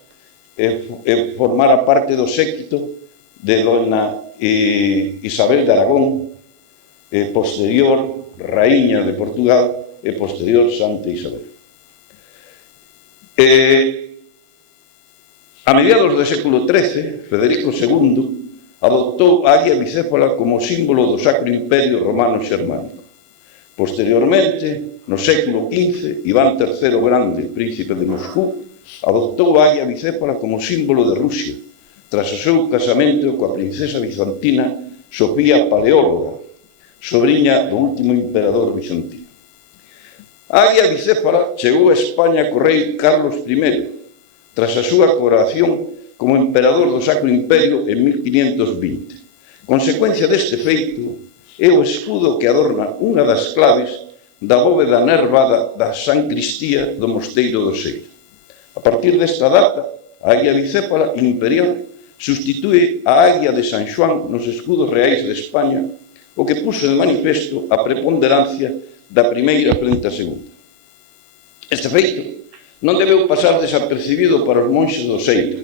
formara parte do séquito de dona Isabel de Aragón, posterior raíña de Portugal e posterior Santa Isabel. A mediados do século XIII, Federico II adoptou a águia bicéfala como símbolo do Sacro Imperio Romano Xermánico. Posteriormente, no século XV, Iván III Grande, príncipe de Moscú, adoptou a águia bicéfala como símbolo de Rusia, tras o seu casamento coa princesa bizantina Sofía Paleóloga, sobrinha do último emperador bizantino. A águia bicéfala chegou a España co rei Carlos I, tras a súa coroación como emperador do Sacro Imperio en 1520. Consecuencia deste feito é o escudo que adorna unha das claves da bóveda nervada da sancristía do Mosteiro do Seira. A partir desta data, a águia bicéfala imperial substitúe a águia de San Xoán nos escudos reais de España, o que puxo de manifesto a preponderancia da primeira frente a segunda. Este feito non debeu pasar desapercibido para os monxes do Seira,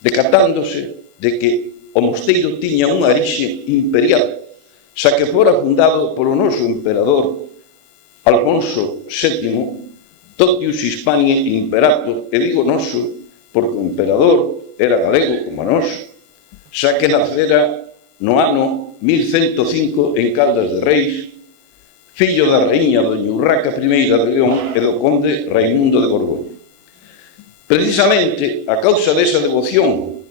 decatándose de que o mosteiro tiña unha orixe imperial, xa que fora fundado polo noso emperador Alfonso VII, Totius Hispaniae Imperator, e digo noso porque o emperador era galego como a nós, xa que nacera no ano 1105 en Caldas de Reis, fillo da raíña doña Urraca I de León e do conde Raimundo de Borgoña. Precisamente, a causa desa devoción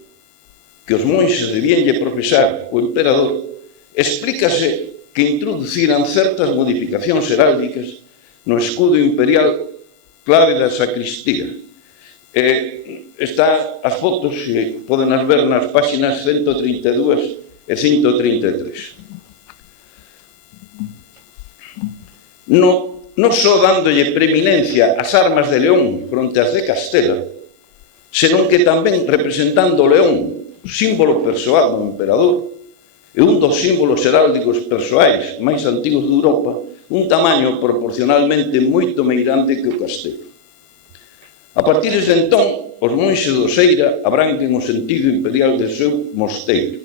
que os monxes debíanlle profesar o emperador, explícase que introduciran certas modificacións heráldicas no escudo imperial clave da sacristía. Está as fotos, que poden ver nas páxinas 132 e 133. Non só dándolle preeminencia ás armas de León fronte ás de Castela, senón que tamén representando o león, símbolo persoal do emperador, e un dos símbolos heráldicos persoais máis antigos de Europa, un tamaño proporcionalmente moito meirande que o castelo. A partir de entón, os monxes do Seira abranquen o sentido imperial do seu mosteiro,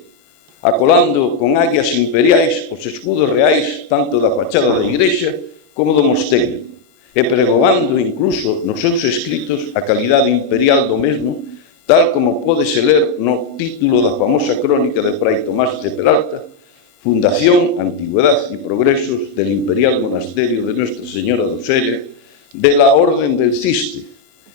acolando con águias imperiais os escudos reais tanto da fachada da igrexa como do mosteiro, e pregoando incluso nos seus escritos a calidade imperial do mesmo, tal como pódese ler no título da famosa crónica de Fray Tomás de Peralta, Fundación, Antigüedad y Progresos del Imperial Monasterio de Nuestra Señora do Seira de la Orden del Ciste,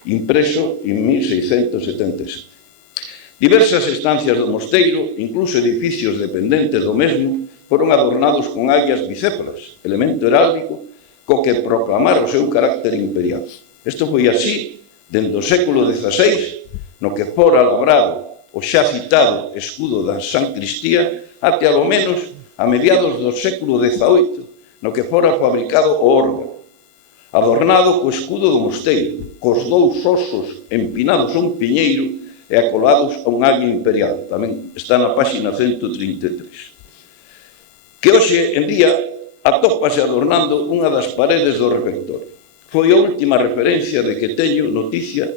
impreso en 1677. Diversas estancias do mosteiro, incluso edificios dependentes do mesmo, foron adornados con águias bicéfalas, elemento heráldico co que proclamar o seu carácter imperial. Isto foi así dende o século XVI, no que fora labrado o xa citado escudo da Sancristía, até ao menos a mediados do século XVIII, no que fora fabricado o órgano, adornado co escudo do mosteiro, cos dous osos empinados a un piñeiro e acolados a un águia imperial. Tamén está na páxina 133. Que hoxe en día atópase adornando unha das paredes do refectorio. Foi a última referencia de que teño noticia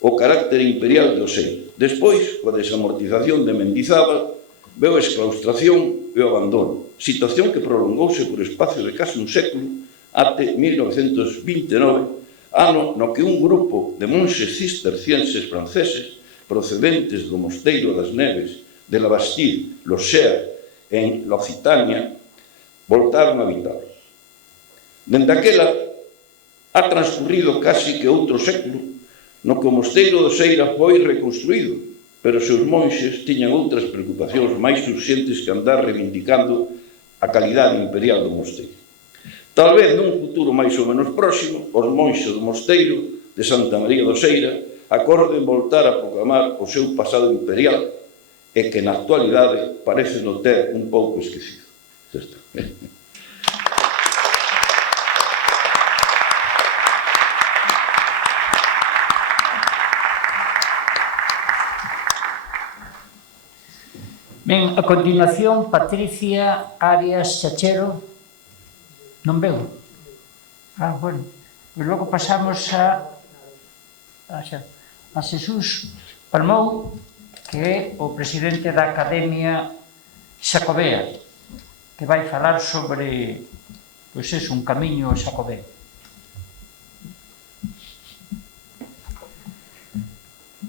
o carácter imperial do Seira. Despois, coa desamortización de Mendizábal, veu a exclaustración e o abandono, situación que prolongouse por espacio de case un século até 1929, ano no que un grupo de monxes cistercienses franceses procedentes do Mosteiro das Neves de la Bastille, los Cher, en L'Occitania, voltaron a habitalos. Dende aquela ha transcurrido casi que outro século no que o Mosteiro do Seira foi reconstruído, pero os seus monxes tiñan outras preocupacións máis urxentes que andar reivindicando a calidade imperial do mosteiro. Talvez nun futuro máis ou menos próximo, os monxes do mosteiro de Santa María do Seira acorden voltar a proclamar o seu pasado imperial e que na actualidade parece non ter un pouco esquecido. Ben, a continuación, Patricia Arias Chachero. Non veo? Bueno. E logo pasamos a Xesús Palmou, que é o presidente da Academia Xacobea, que vai falar sobre, pois é, un camiño xacobeo.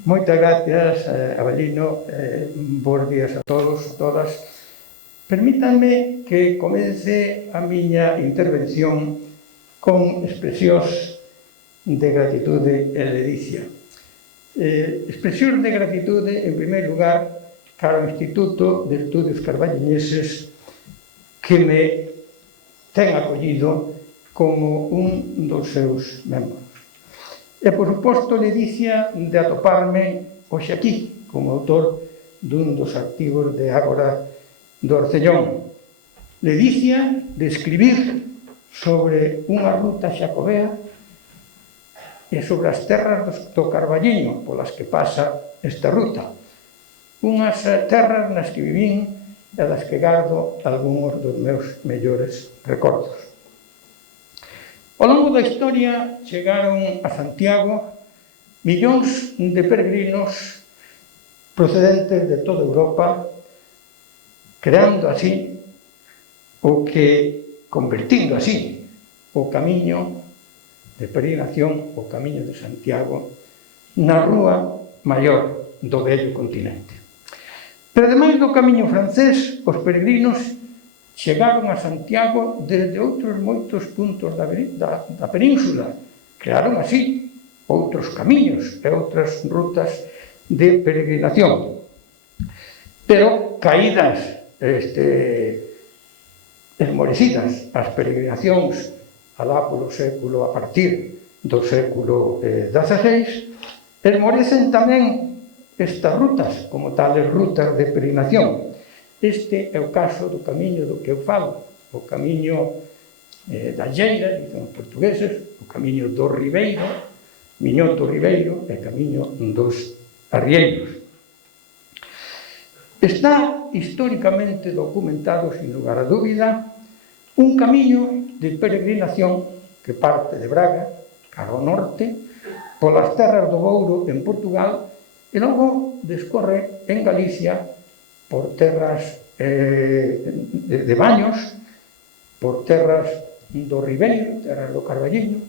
Moitas gracias, Avelino. Bos días a todos, a todas. Permítanme que comece a miña intervención con expresións de gratitude e ledicia. Expresións de gratitude, en primeiro lugar, cara ao Instituto de Estudios Carballiñeses, que me ten acollido como un dos seus membros. E, por suposto, ledicia de atoparme hoxe aquí, como autor dun dos artigos de Ágora do Orcellón. Ledicia de escribir sobre unha ruta xacobea e sobre as terras do Carballiño polas que pasa esta ruta. Unhas terras nas que vivín e das que gardo algúns dos meus mellores recordos. Ao longo da historia chegaron a Santiago millóns de peregrinos procedentes de toda Europa, creando así convertindo así o camiño de peregrinación, o camiño de Santiago, na rúa maior do vello continente. Pero, ademais do camiño francés, os peregrinos chegaron a Santiago desde outros moitos puntos da península. Crearon así outros camiños e outras rutas de peregrinación. Pero, caídas, esmorecidas as peregrinacións alá polo século, a partir do século XVI, esmorecen tamén estas rutas, como tales rutas de peregrinación. Este é o caso do camiño do que eu falo, o camiño da Lleira, dicen os portugueses, o camiño do Ribeiro, Miñoto Ribeiro, e o camiño dos Arrieiros. Está históricamente documentado, sin lugar a dúbida, un camiño de peregrinación que parte de Braga, cara ao norte, polas terras do Bouro en Portugal, e logo descorre en Galicia por terras de Baños, por terras do Ribeiro, terras do Carballiño,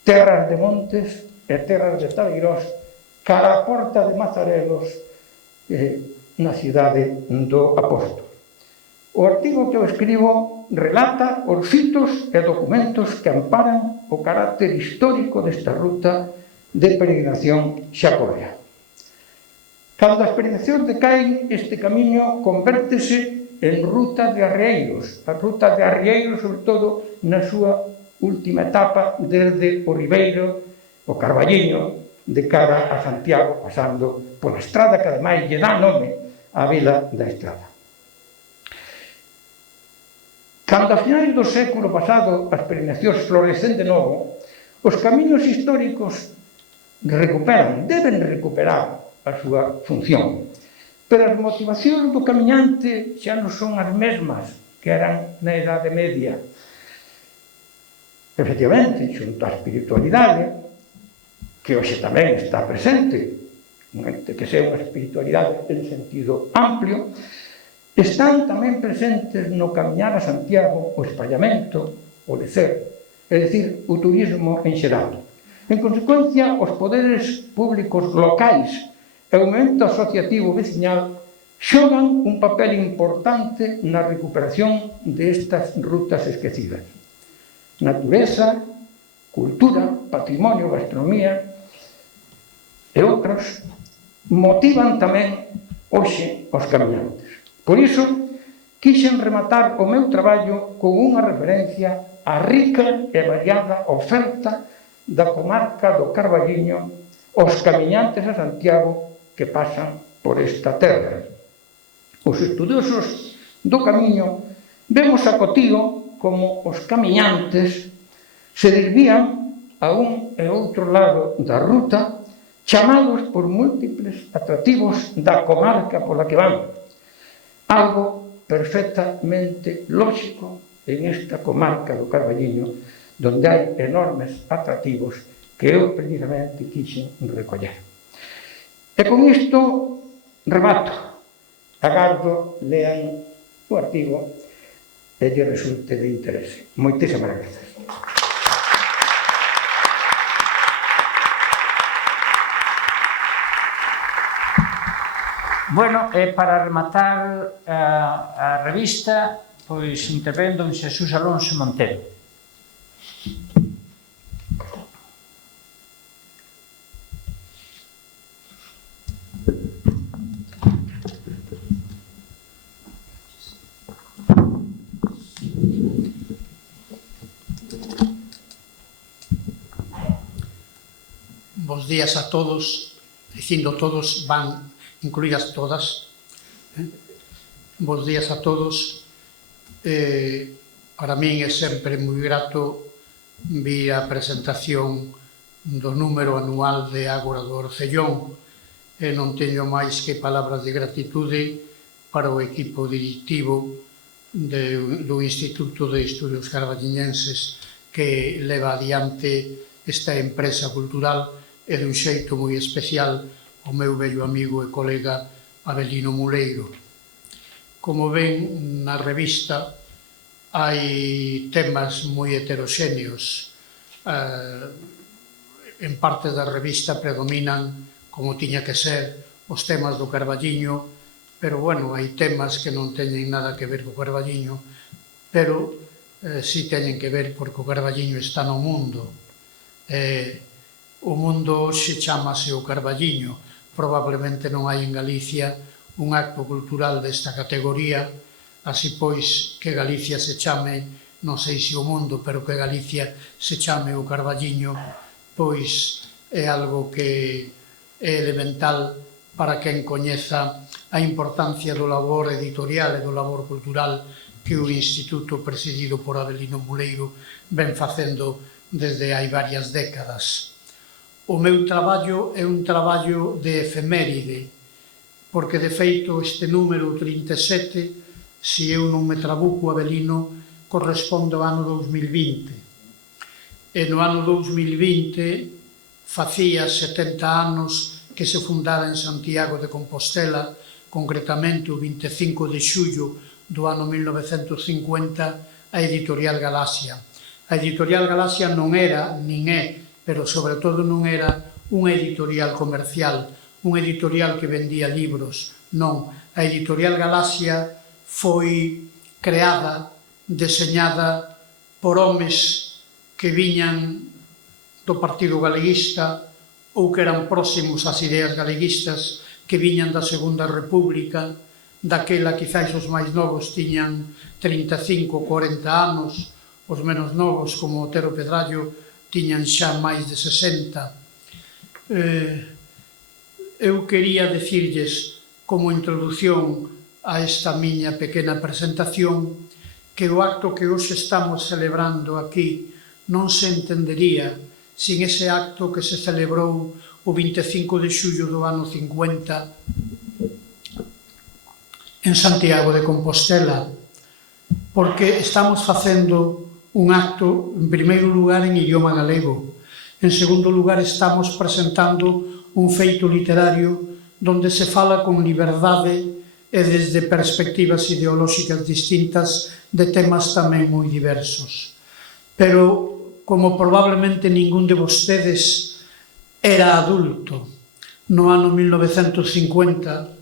terras de Montes e terras de Tabeirós, cara a Porta de Mazarelos, na cidade do Apóstolo. O artigo que eu escribo relata os fitos e documentos que amparan o carácter histórico desta ruta de peregrinación xacobea. Cando as peregrinacións decaen, este camiño convértese en ruta de arrieiros. A ruta de arrieiros, sobre todo, na súa última etapa, desde o Ribeiro, o Carballiño, de cara a Santiago, pasando pola estrada que, ademais, lle dá nome á vila da Estrada. Cando a finais do século pasado as peregrinacións florecen de novo, os camiños históricos deben recuperar a súa función. Pero as motivacións do camiñante xa non son as mesmas que eran na Idade Media. Efectivamente, xunto á espiritualidade, que hoxe tamén está presente, que sea unha espiritualidade en sentido amplio, están tamén presentes no camiñar a Santiago o espallamento, o lecer, é dicir, o turismo en xeral. En consecuencia, os poderes públicos locais e o movimento asociativo veciñal xogan un papel importante na recuperación destas rutas esquecidas. Natureza, cultura, patrimonio, gastronomía e outros motivan tamén hoxe os camiñantes. Por iso, quixen rematar o meu traballo con unha referencia á rica e variada oferta da comarca do Carballiño aos camiñantes a Santiago que pasan por esta terra. Os estudiosos do camiño vemos a Cotío como os camiñantes se desvían a un e outro lado da ruta, chamados por múltiples atractivos da comarca pola que van. Algo perfectamente lógico en esta comarca do Carballiño, donde hai enormes atractivos que eu precisamente quixen recoller. E con isto remato. Agardo lean o artigo e lle resulte de interese. Moitísimas grazas. Bueno, para rematar a revista, pois intervendo en Xesús Alonso Montero. Bos días a todos, dicindo todos, van incluídas todas. Bos días a todos. Para min é sempre moi grato vir a presentación do número anual de Ágora do Orcellón e non teño máis que palabras de gratitude para o equipo directivo do Instituto de Estudios Carballiñenses que leva adiante esta empresa cultural e dun xeito moi especial o meu vello amigo e colega Avelino Muleiro. Como ven, na revista hai temas moi heteroxéneos. En parte da revista predominan, como tiña que ser, os temas do Carballiño, pero, bueno, hai temas que non teñen nada que ver co Carballiño, pero si teñen que ver porque o Carballiño está no mundo. O mundo hoxe chamase o Carballiño. Probablemente non hai en Galicia un acto cultural desta categoría, así pois que Galicia se chame, non sei se o mundo, pero que Galicia se chame o Carballiño, pois é algo que é elemental para quen coñeza a importancia do labor editorial e do labor cultural que o Instituto presidido por Avelino Muleiro ven facendo desde hai varias décadas. O meu traballo é un traballo de efeméride, porque de feito este número 37, se eu non me trabuco, Avelino, corresponde ao ano 2020. E no ano 2020 facía 70 anos que se fundara en Santiago de Compostela, concretamente o 25 de xullo do ano 1950, a Editorial Galaxia. A Editorial Galaxia non era, nin é, pero sobre todo non era unha editorial comercial, unha editorial que vendía libros. Non, a Editorial Galaxia foi creada, deseñada por homes que viñan do Partido Galeguista ou que eran próximos ás ideas galeguistas, que viñan da Segunda República, daquela quizás os máis novos tiñan 35, 40 anos, os menos novos, como Otero Pedrallo, tiñan xa máis de 60. Eu quería dicirlles, como introdución a esta miña pequena presentación, que o acto que hoxe estamos celebrando aquí non se entendería sin ese acto que se celebrou o 25 de xullo do ano 50 en Santiago de Compostela, porque estamos facendo un acto, en primeiro lugar, en idioma galego. En segundo lugar, estamos presentando un feito literario donde se fala con liberdade e desde perspectivas ideolóxicas distintas de temas tamén moi diversos. Pero, como probablemente ningún de vostedes era adulto no ano 1950,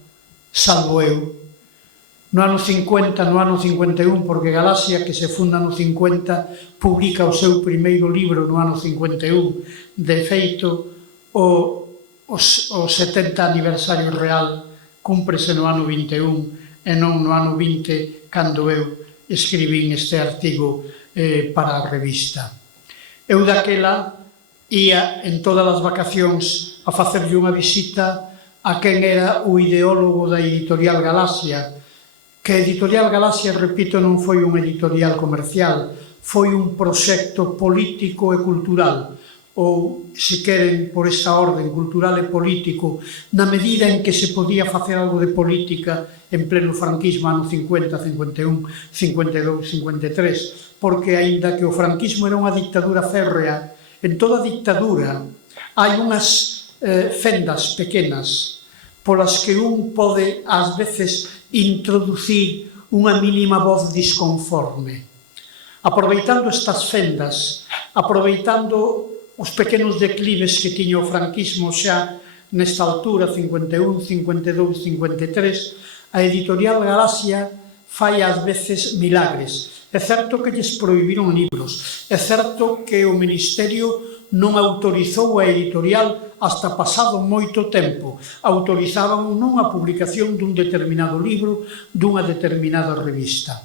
salvo eu, no ano 50, no ano 51, porque Galaxia, que se funda no 50, publica o seu primeiro libro no ano 51. De feito, o 70 aniversario real cúmprese no ano 21 e non no ano 20, cando eu escribín este artigo para a revista. Eu daquela ia en todas as vacacións a facerlle unha visita a quen era o ideólogo da Editorial Galaxia, que a Editorial Galaxia, repito, non foi unha editorial comercial, foi un proxecto político e cultural, ou, se queren, por esta orden, cultural e político, na medida en que se podía facer algo de política en pleno franquismo, ano 50, 51, 52, 53, porque, aínda que o franquismo era unha dictadura férrea, en toda dictadura hai unhas fendas pequenas polas que un pode, ás veces, introducir unha mínima voz disconforme. Aproveitando estas fendas, aproveitando os pequenos declives que tiña o franquismo xa nesta altura, 51, 52, 53, a Editorial Galaxia fai ás veces milagres. É certo que lles prohibiron libros, é certo que o Ministerio non autorizou a editorial hasta pasado moito tempo. Autorizaban non a publicación dun determinado libro, dunha determinada revista.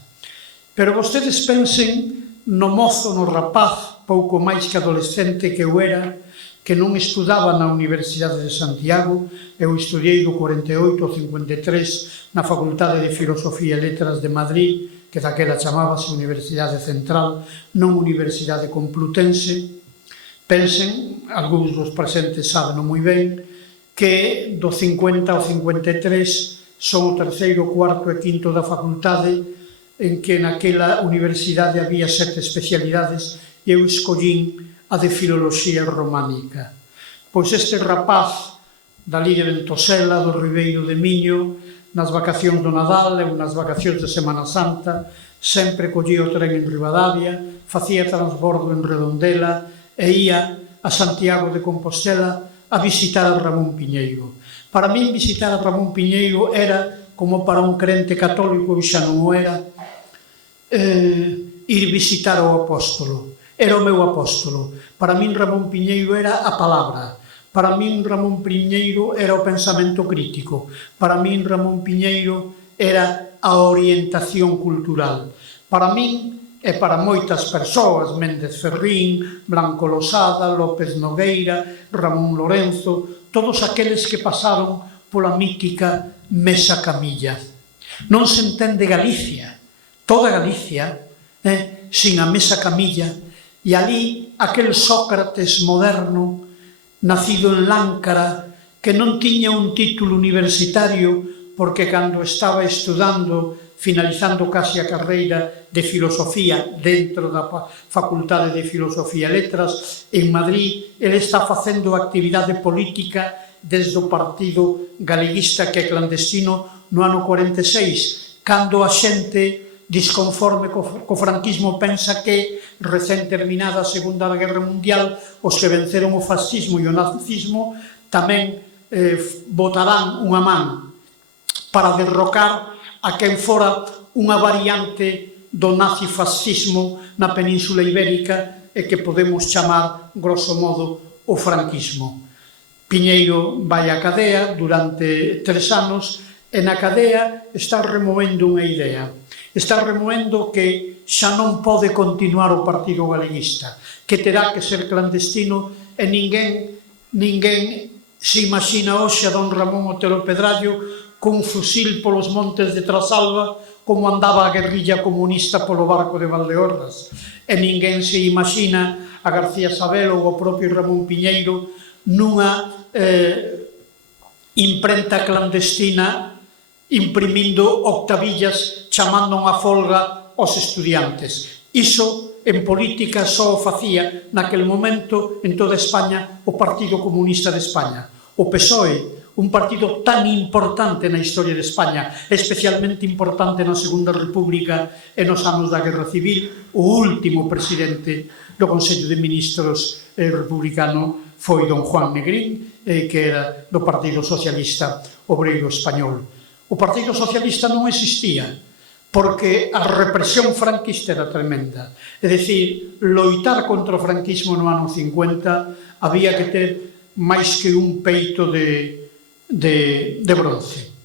Pero vostedes pensen no mozo, no rapaz, pouco máis que adolescente que eu era, que non estudaba na Universidade de Santiago. Eu estudei do 48 ao 53 na Facultade de Filosofía e Letras de Madrid, que daquela chamábase Universidade Central, non Universidade Complutense. Pensen, algúns dos presentes saben moi ben, que do 50 ao 53 son o terceiro, cuarto e quinto da facultade, en que naquela universidade había 7 especialidades e eu escollín a de Filoloxía Románica. Pois este rapaz dali de Ventosela, do Ribeiro de Miño, nas vacacións do Nadal e nas vacacións de Semana Santa, sempre collía o tren en Ribadavia, facía transbordo en Redondela e ia a Santiago de Compostela a visitar a Ramón Piñeiro. Para min visitar a Ramón Piñeiro era, como para un crente católico, e xa non o era, ir visitar o apóstolo. Era o meu apóstolo. Para min Ramón Piñeiro era a palabra. Para min Ramón Piñeiro era o pensamento crítico. Para min Ramón Piñeiro era a orientación cultural. Para min e para moitas persoas, Méndez Ferrín, Blanco Losada, López Nogueira, Ramón Lorenzo, todos aqueles que pasaron pola mítica Mesa Camilla. Non se entende Galicia, toda Galicia, sin a Mesa Camilla, e ali aquel Sócrates moderno, nacido en Láncara, que non tiña un título universitario, porque cando estaba estudando, finalizando case a carreira de filosofía dentro da Facultade de Filosofía e Letras en Madrid, ele está facendo actividade política desde o Partido Galeguista, que é clandestino, no ano 46, cando a xente disconforme co franquismo pensa que, recén terminada a Segunda Guerra Mundial, os que venceron o fascismo e o nazismo tamén botarán unha man para derrocar a quen fora unha variante do nazifascismo na Península Ibérica e que podemos chamar, grosso modo, o franquismo. Piñeiro vai á cadea durante 3 anos e na cadea está removendo unha idea. Está removendo que xa non pode continuar o Partido Galeguista, que terá que ser clandestino e ninguén se imagina hoxe a don Ramón Otero Pedrallo cun fusil polos montes de Trasalba como andaba a guerrilla comunista polo barco de Valdeorras. E ninguén se imagina a García Sabelo ou o propio Ramón Piñeiro nunha imprenta clandestina imprimindo octavillas chamando unha folga aos estudiantes. Iso en política só o facía naquel momento en toda España o Partido Comunista de España. O PSOE, un partido tan importante na historia de España, especialmente importante na Segunda República e nos anos da Guerra Civil, o último presidente do Consello de Ministros republicano foi don Juan Negrín, que era do Partido Socialista Obreiro Español. O Partido Socialista non existía, porque a represión franquista era tremenda. É dicir, loitar contra o franquismo no ano 50 había que ter máis que un peito de bronce.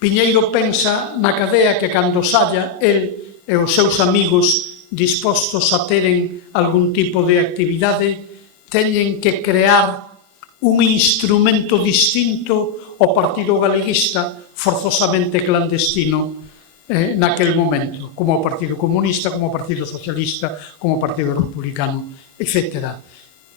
Piñeiro pensa na cadea que cando saia, el e os seus amigos dispostos a teren algún tipo de actividade, teñen que crear un instrumento distinto ao Partido Galeguista, forzosamente clandestino naquel momento, como o Partido Comunista, como o Partido Socialista, como o Partido Republicano, etc.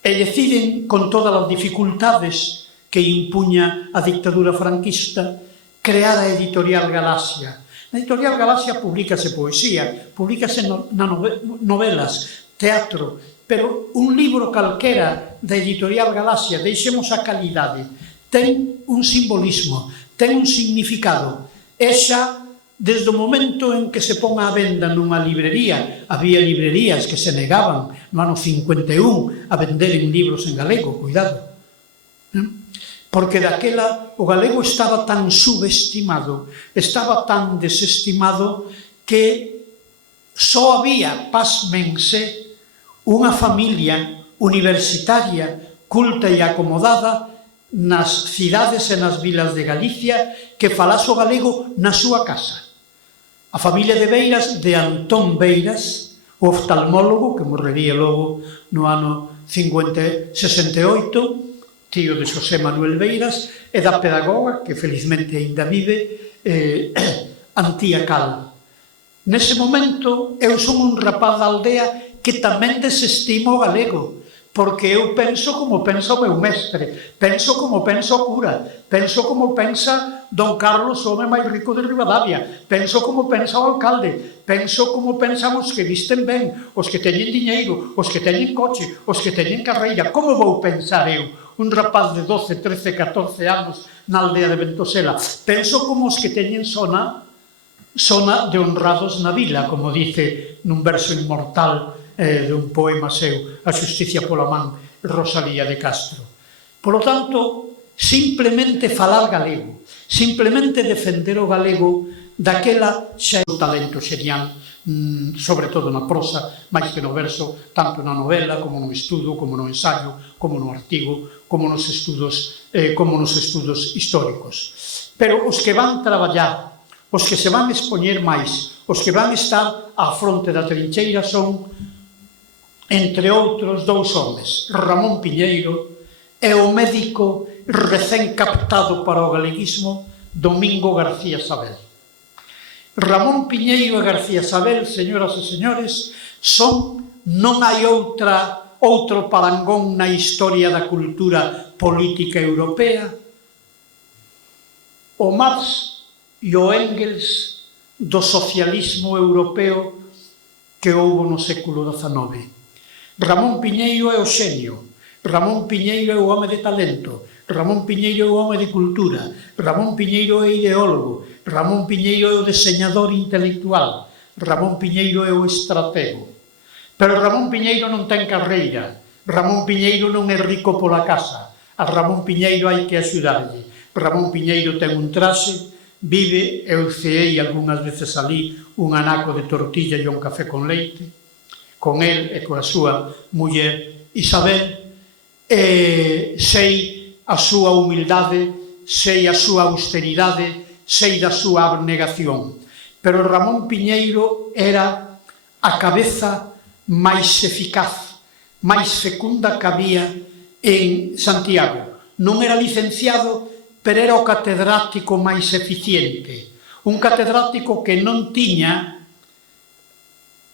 E deciden, con todas as dificultades que impuña a dictadura franquista, crear a Editorial Galaxia. Na Editorial Galaxia publícase poesía, publícase novelas, teatro, pero un libro calquera da Editorial Galaxia, deixemos a calidade, ten un simbolismo, ten un significado. E xa, desde o momento en que se pon á venda nunha librería, había librerías que se negaban no ano 51 a venderen libros en galego, cuidado. Porque daquela o galego estaba tan subestimado, estaba tan desestimado que só había, pasmense, unha familia universitaria, culta e acomodada nas cidades e nas vilas de Galicia que falase o galego na súa casa. A familia de Beiras, de Antón Beiras, o oftalmólogo, que morrería logo no ano 68, tío de Xosé Manuel Beiras, e da pedagoga, que felizmente aínda vive, Antía Cal. Nese momento, eu son un rapaz da aldea que tamén desestima o galego, porque eu penso como pensa o meu mestre, penso como pensa o cura, penso como pensa don Carlos, o home máis rico de Ribadavia, penso como pensa o alcalde, penso como pensan os que visten ben, os que teñen diñeiro, os que teñen coche, os que teñen carreira. Como vou pensar eu, un rapaz de 12, 13, 14 anos na aldea de Ventosela? Penso como os que teñen zona de honrados na vila, como dice nun verso inmortal dun poema seu, A xusticia pola man, Rosalía de Castro. Por lo tanto, simplemente falar galego, simplemente defender o galego, daquela xa é o talento xenial, sobre todo na prosa, máis que no verso, tanto na novela, como no estudo, como no ensayo, como no artigo, como nos estudos históricos. Pero os que van traballar, os que se van expoñer máis, os que van estar á fronte da trincheira son, entre outros, dous homes, Ramón Piñeiro e o médico recén captado para o galeguismo, Domingo García Sabel. Ramón Piñeiro e García Sabel, señoras e señores, non hai outro parangón na historia da cultura política europea. O Marx e o Engels do socialismo europeo que houbo no século XIX. Ramón Piñeiro é o xenio, Ramón Piñeiro é o home de talento, Ramón Piñeiro é o home de cultura, Ramón Piñeiro é ideólogo, Ramón Piñeiro é o deseñador intelectual, Ramón Piñeiro é o estratego. Pero Ramón Piñeiro non ten carreira, Ramón Piñeiro non é rico pola casa, a Ramón Piñeiro hai que axudarlle. Ramón Piñeiro ten un traxe, vive, eu ceei algunhas veces ali un anaco de tortilla e un café con leite, con el e coa súa muller Isabel, e sei a súa humildade, sei a súa austeridade, sei da súa abnegación. Pero Ramón Piñeiro era a cabeza máis eficaz, máis fecunda que había en Santiago. Non era licenciado, pero era o catedrático máis eficiente. Un catedrático que non tiña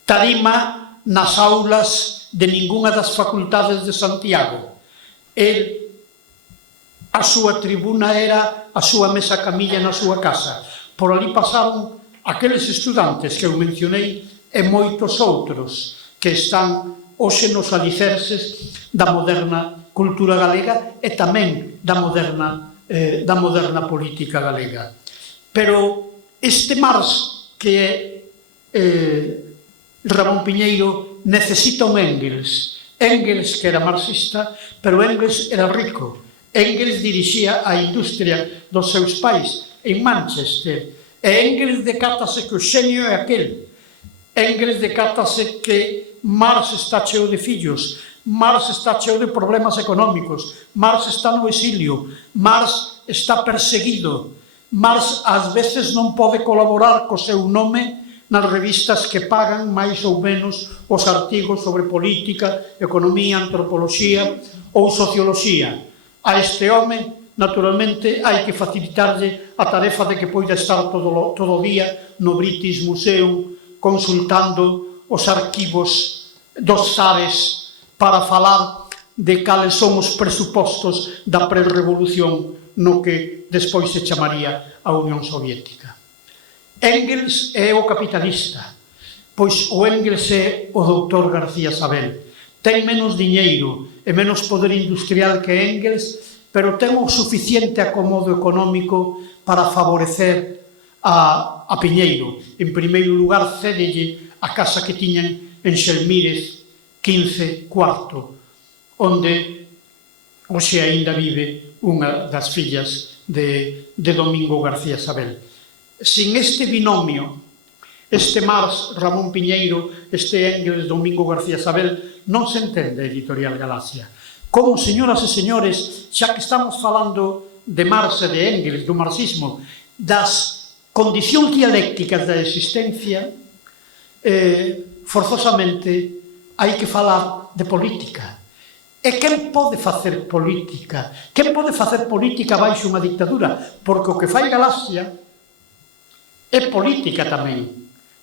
tarima nas aulas de ningunha das facultades de Santiago. A súa tribuna era a súa mesa camilla na súa casa. Por ali pasaron aqueles estudantes que eu mencionei e moitos outros que están hoxe nos alicerces da moderna cultura galega e tamén da moderna política galega. Pero este Marx, que é Ramón Piñeiro, necesita un Engels. Engels, que era marxista, pero Engels era rico. Engels dirixía a industria dos seus pais en Manchester. E Engels decátase que o xenio é aquel. Engels decátase que Marx está cheo de fillos, Marx está cheo de problemas económicos, Marx está no exilio, Marx está perseguido, Marx ás veces non pode colaborar co seu nome nas revistas que pagan máis ou menos os artigos sobre política, economía, antropoloxía ou socioloxía. A este home, naturalmente, hai que facilitarlle a tarefa de que poida estar todo o día no British Museum consultando os arquivos dos zares para falar de cales son os presupostos da prerrevolución no que despois se chamaría a Unión Soviética. Engels é o capitalista, pois o Engels é o doutor García Sabel. Ten menos diñeiro e menos poder industrial que Engels, pero ten o suficiente acomodo económico para favorecer a Piñeiro. En primeiro lugar, cédelle a casa que tiñan en Xelmírez 15 cuarto, onde hoxe aínda vive unha das fillas de Domingo García Sabel. Sin este binomio, este Marx, Ramón Piñeiro, este Engels, Domingo García Sabel, non se entende a Editorial Galaxia. Como, señoras e señores, xa que estamos falando de Marx e de Engels, do marxismo, das condicións dialécticas da existencia, forzosamente hai que falar de política. E quen pode facer política? Quen pode facer política baixo unha dictadura? Porque o que fai Galaxia é política tamén.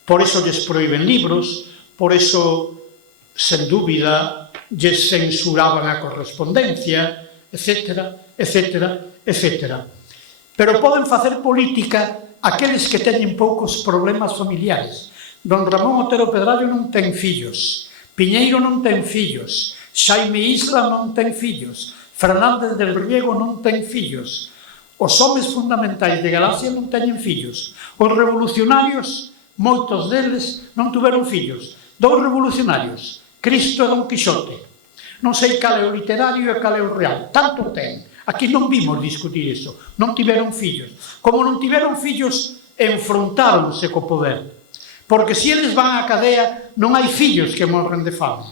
Por iso lles proíben libros, por iso, sen dúbida, lles censuraban a correspondencia, etc., etc., etc. Pero poden facer política aqueles que teñen poucos problemas familiares. Don Ramón Otero Pedrallo non ten fillos, Piñeiro non ten fillos, Xaime Isla non ten fillos, Fernández del Riego non ten fillos. Os homes fundamentais de Galaxia non teñen fillos. Os revolucionarios, moitos deles, non tuveron fillos. Dous revolucionarios, Cristo e Don Quixote. Non sei cal é o literario e cal é o real. Tanto ten. Aquí non vimos discutir iso. Non tiveron fillos. Como non tiveron fillos, enfrontáronse co poder. Porque se eles van á cadea, non hai fillos que morren de fame.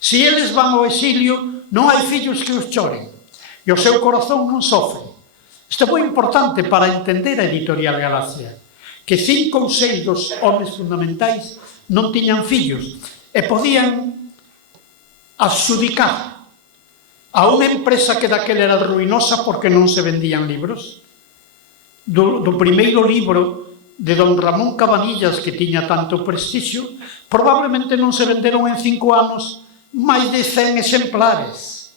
Se eles van ao exilio, non hai fillos que os choren. E o seu corazón non sofre. Isto é moi importante para entender a editorial Galaxia. Que 5 ou 6 dos homes fundamentais non tiñan fillos e podían adxudicar a unha empresa que daquela era ruinosa porque non se vendían libros. Do primeiro libro de don Ramón Cabanillas, que tiña tanto prestixio, probablemente non se venderon en 5 anos máis de 100 exemplares.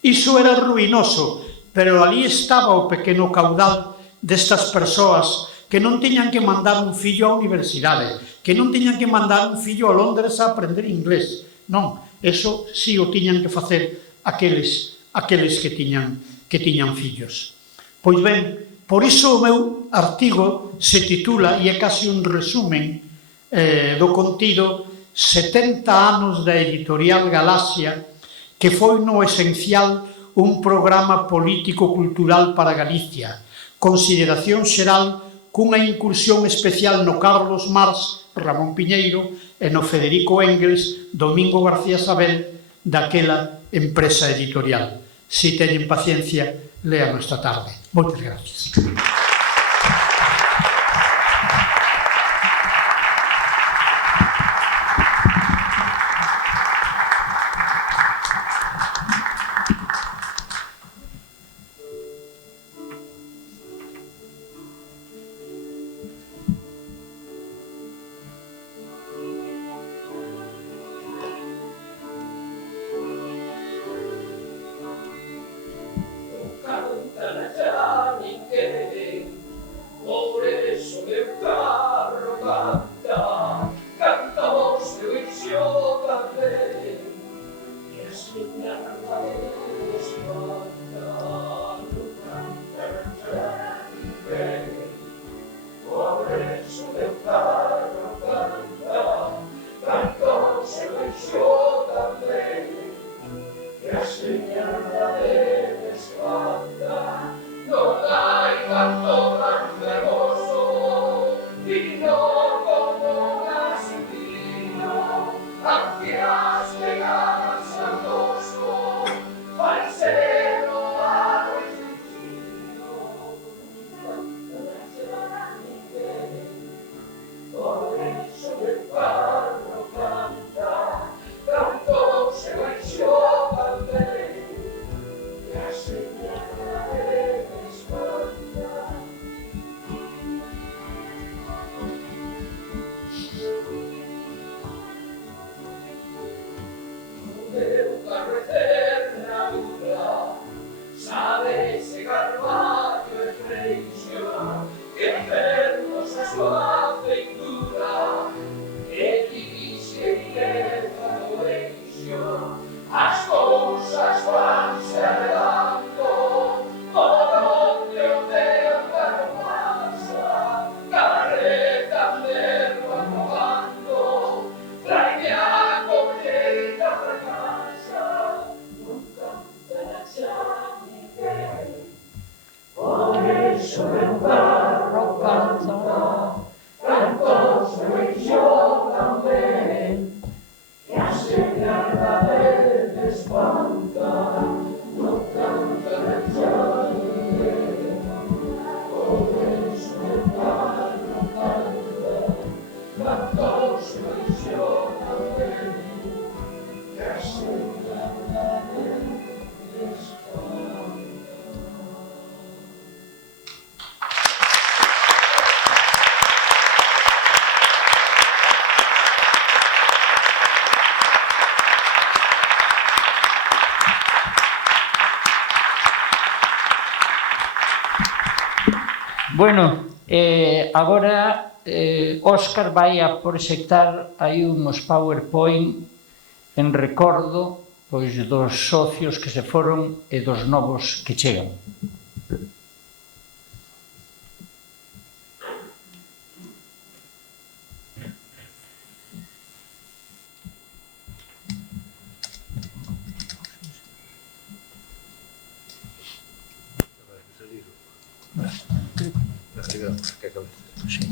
Iso era ruinoso, pero ali estaba o pequeno caudal destas persoas que non tiñan que mandar un fillo á universidade, que non tiñan que mandar un fillo a Londres a aprender inglés. Non, eso sí o tiñan que facer aqueles que tiñan fillos. Pois ben, por iso o meu artigo se titula, e é casi un resumen do contido, 70 anos da editorial Galaxia, que foi no esencial un programa político-cultural para Galicia, consideración xeral cunha incursión especial no Carlos Marx, Ramón Piñeiro, e no Federico Engels, Domingo García Sabel, daquela empresa editorial. Se teñen paciencia, lean esta tarde. Moitas gracias. Bueno, agora Óscar vai a proxectar aí uns PowerPoint en recordo pois dos socios que se foron e dos novos que chegan. Sí.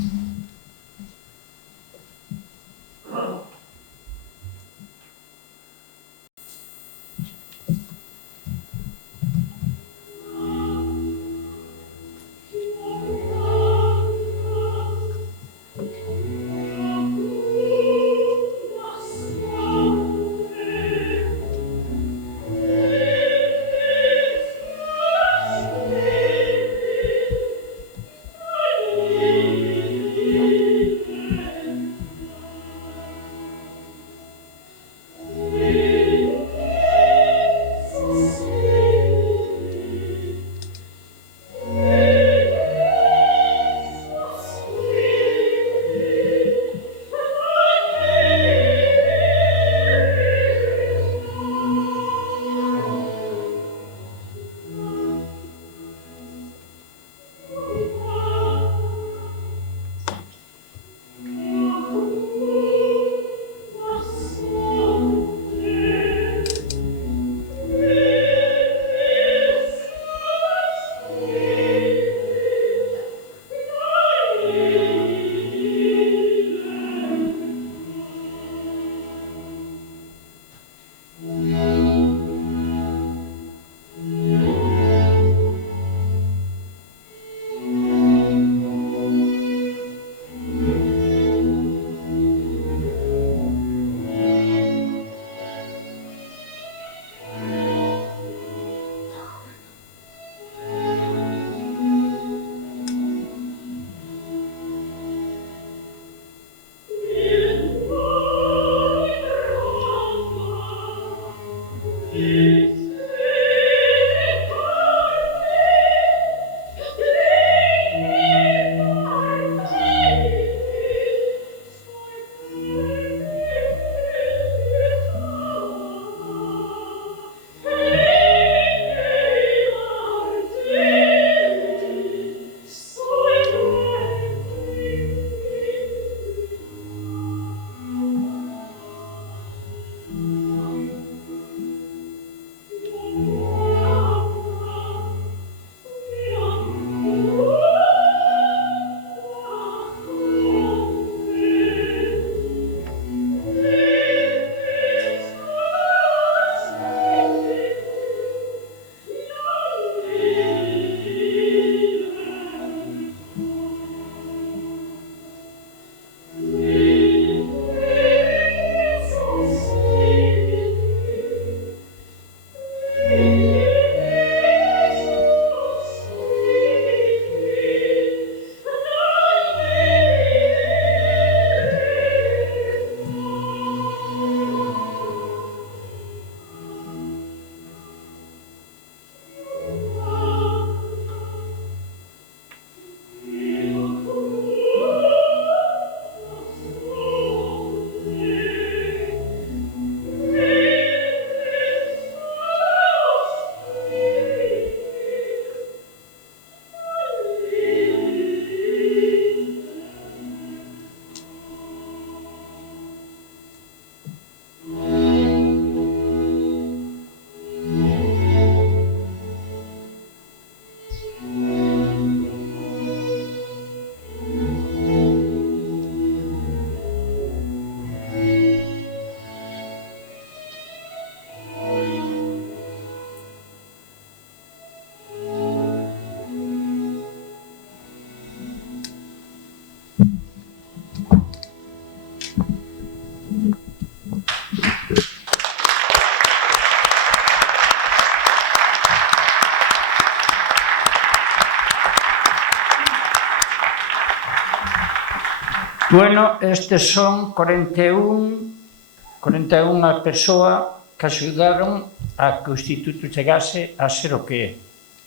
Bueno, estes son 41 persoas que axudaron a que o Instituto chegase a ser o que é.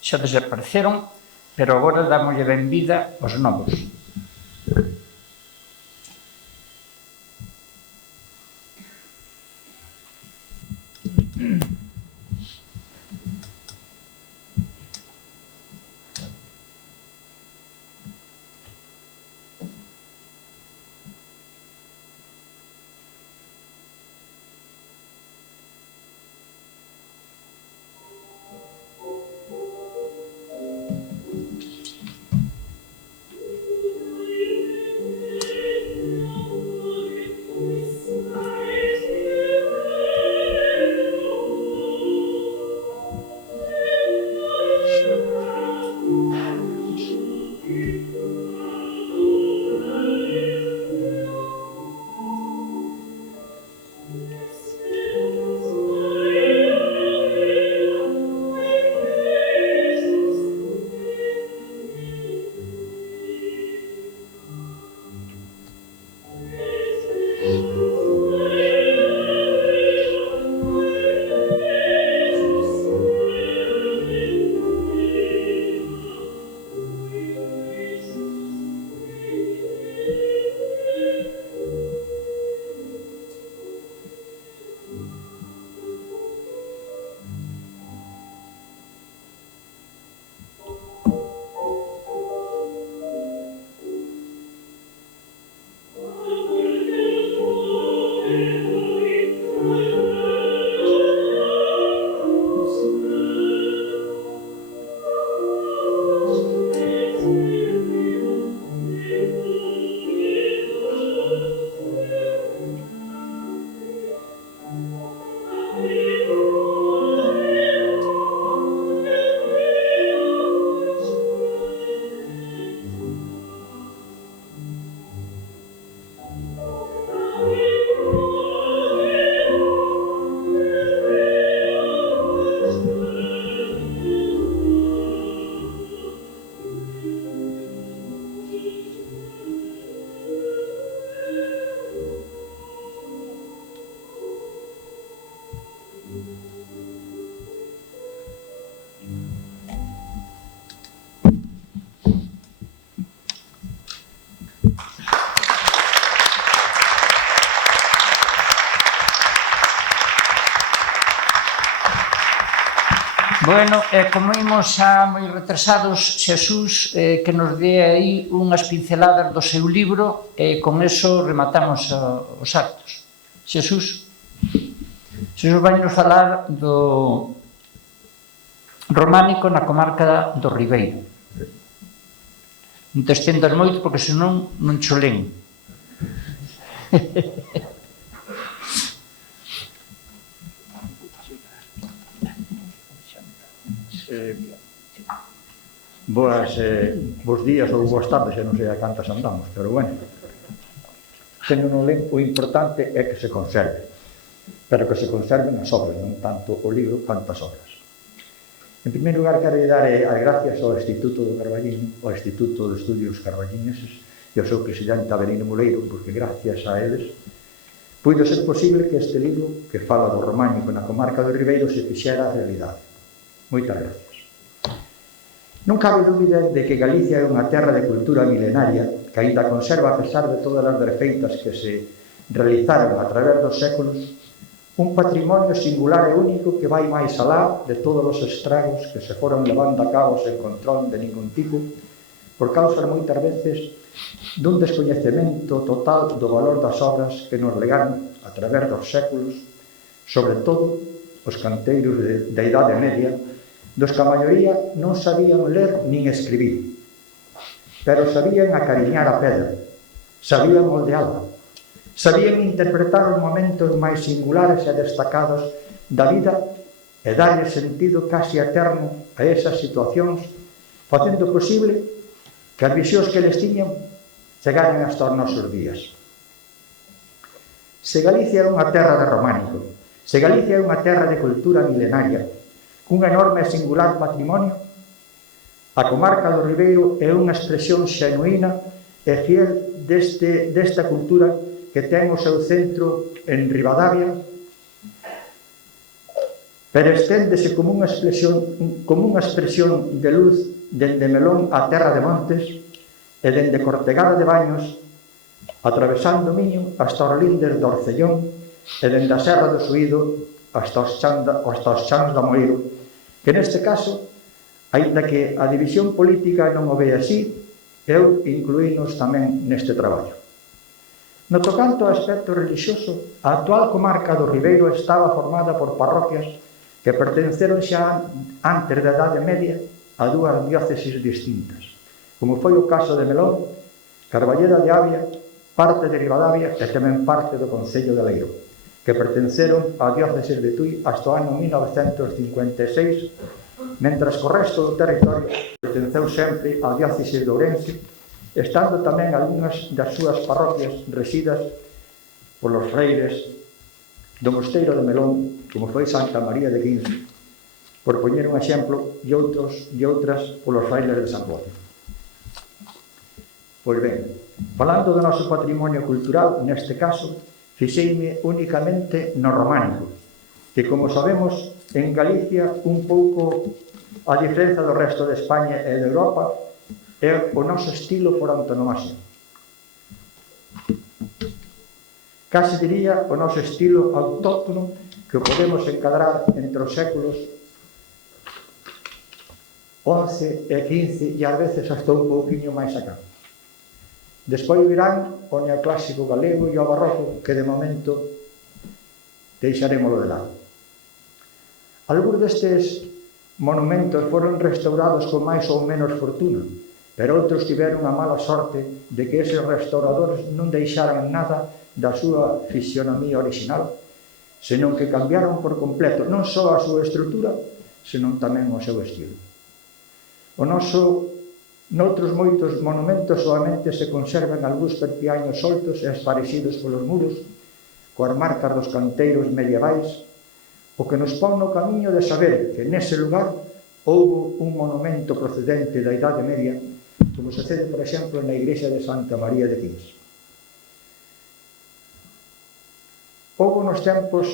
Xa desapareceron, pero agora dámoslle benvida aos novos. Bueno, como imos xa moi retrasados, Xesús que nos dé aí unhas pinceladas do seu libro e con eso rematamos os actos. Xesús vai nos falar do románico na comarca do Ribeiro. Non te estendas moito porque senón non cho len. Bos días ou boas tardes, non sei a cantas andamos, pero bueno, sendo non len, o importante é que se conserve, pero que se conserven as obras, non tanto o libro quanto as obras. En primeiro lugar, quero dar as gracias ao Instituto do Carballiño, ao Instituto de Estudios Carballiñeses e ao seu presidente Avelino Moleiro, porque gracias a eles puido ser posible que este libro, que fala do románico na comarca do Ribeiro, se fixera a realidade. Moitas gracias. Non cabe dúbida de que Galicia é unha terra de cultura milenaria que aínda conserva, a pesar de todas as desfeitas que se realizaron a través dos séculos, un patrimonio singular e único que vai máis alá de todos os estragos que se foron levando a cabo sen control de ningún tipo, por causa moitas veces dun descoñecemento total do valor das obras que nos legaron a través dos séculos, sobre todo os canteiros da Idade Media, dos que a maioría non sabían ler nin escribir, pero sabían acariñar a pedra, sabían moldeala, sabían interpretar os momentos máis singulares e destacados da vida e darlle sentido casi eterno a esas situacións, facendo posible que as visións que eles tiñan chegaran hasta os nosos días. Se Galicia é unha terra de románico, se Galicia é unha terra de cultura milenaria, cun enorme e singular patrimonio, a comarca do Ribeiro é unha expresión xenuína e fiel desta cultura que ten o seu centro en Ribadavia pero esténdese como unha expresión de luz dende Melón á terra de Montes e dende Cortegada de Baños, atravesando o Miño hasta os lindes do Orcellón e dende a Serra do Suído hasta os chans da Moeiro, que neste caso, aínda que a división política non o ve así, eu incluínos tamén neste traballo. No tocante ao aspecto religioso, a actual comarca do Ribeiro estaba formada por parroquias que pertenceron xa antes da Idade Media a dúas dióceses distintas, como foi o caso de Melón, Carballeda de Avia, parte de Ribadavia e tamén parte do Concello de Leiro, que pertenceron á dióceses de Tui hasta o ano 1956, mentras que o resto do territorio pertenceu sempre á dióceses de Ourense, estando tamén algunhas das súas parroquias rexidas polos freires do Mosteiro de Melón, como foi Santa María de Quins, por poñer un exemplo, e outras polos frailes de San Juan. Pois ben, falando do noso patrimonio cultural, neste caso, fixeime únicamente no románico, que, como sabemos, en Galicia, un pouco a diferenza do resto de España e de Europa, é o noso estilo por antonomasia. Casi diría o noso estilo autóctono que o podemos encadrar entre os séculos XI e XV e ás veces hasta un pouquinho máis acá. Despois virán o neoclásico galego e o barroco, que de momento deixarémolo de lado. Algúns destes monumentos foron restaurados con máis ou menos fortuna, pero outros tiveron a mala sorte de que eses restauradores non deixaran nada da súa fisionomía original, senón que cambiaron por completo non só a súa estrutura, senón tamén o seu estilo. Noutros moitos monumentos solamente se conservan algúns perpiaños soltos e esparecidos polos muros, coas marcas dos canteiros medievais, o que nos pon no camiño de saber que nese lugar houbo un monumento procedente da Idade Media, como sucede, por exemplo, na igrexa de Santa María de Quins. Houbo nos tempos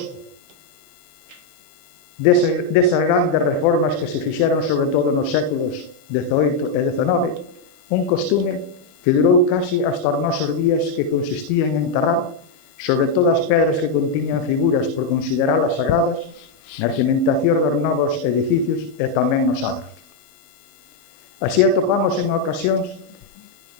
desas grandes reformas que se fixeron sobre todo nos séculos XVIII e XIX, un costume que durou casi hasta os nosos días, que consistía en enterrar sobre todas as pedras que contiñan figuras por consideralas sagradas na cimentación dos novos edificios e tamén nos adros. Así atopamos en ocasións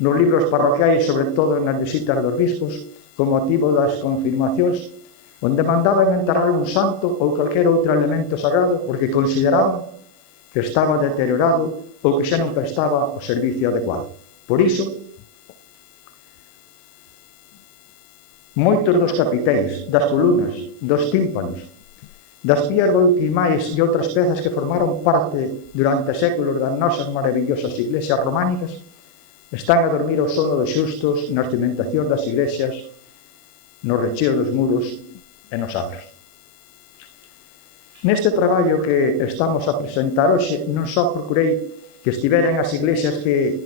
nos libros parroquiais, sobre todo nas visitas dos bispos, con motivo das confirmacións, onde mandaban enterrar un santo ou calquer outro elemento sagrado porque consideraban que estaba deteriorado ou que xa non prestaba o servicio adecuado. Por iso, moitos dos capiteis, das columnas, dos tímpanos, das pías bautismais e outras pezas que formaron parte durante séculos das nosas maravillosas iglesias románicas están a dormir ao sono dos xustos nas cimentacións das iglesias, nos recheos dos muros e nos adros. Neste traballo que estamos a presentar hoxe, non só procurei que estiveran as iglesias que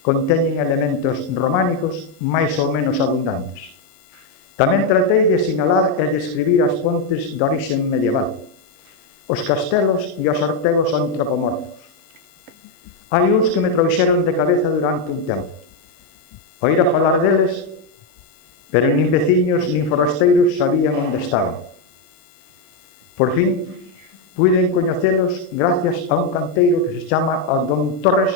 conteñen elementos románicos máis ou menos abundantes. Tamén tratei de sinalar e describir as pontes de orixe medieval, os castelos e os artegos antropomorfos. Hai uns que me trouxeron de cabeza durante un tempo. Oíra falar deles, pero nin veciños nin forasteiros sabían onde estaban. Por fin, puiden coñecelos gracias a un canteiro que se chama Aldón Torres,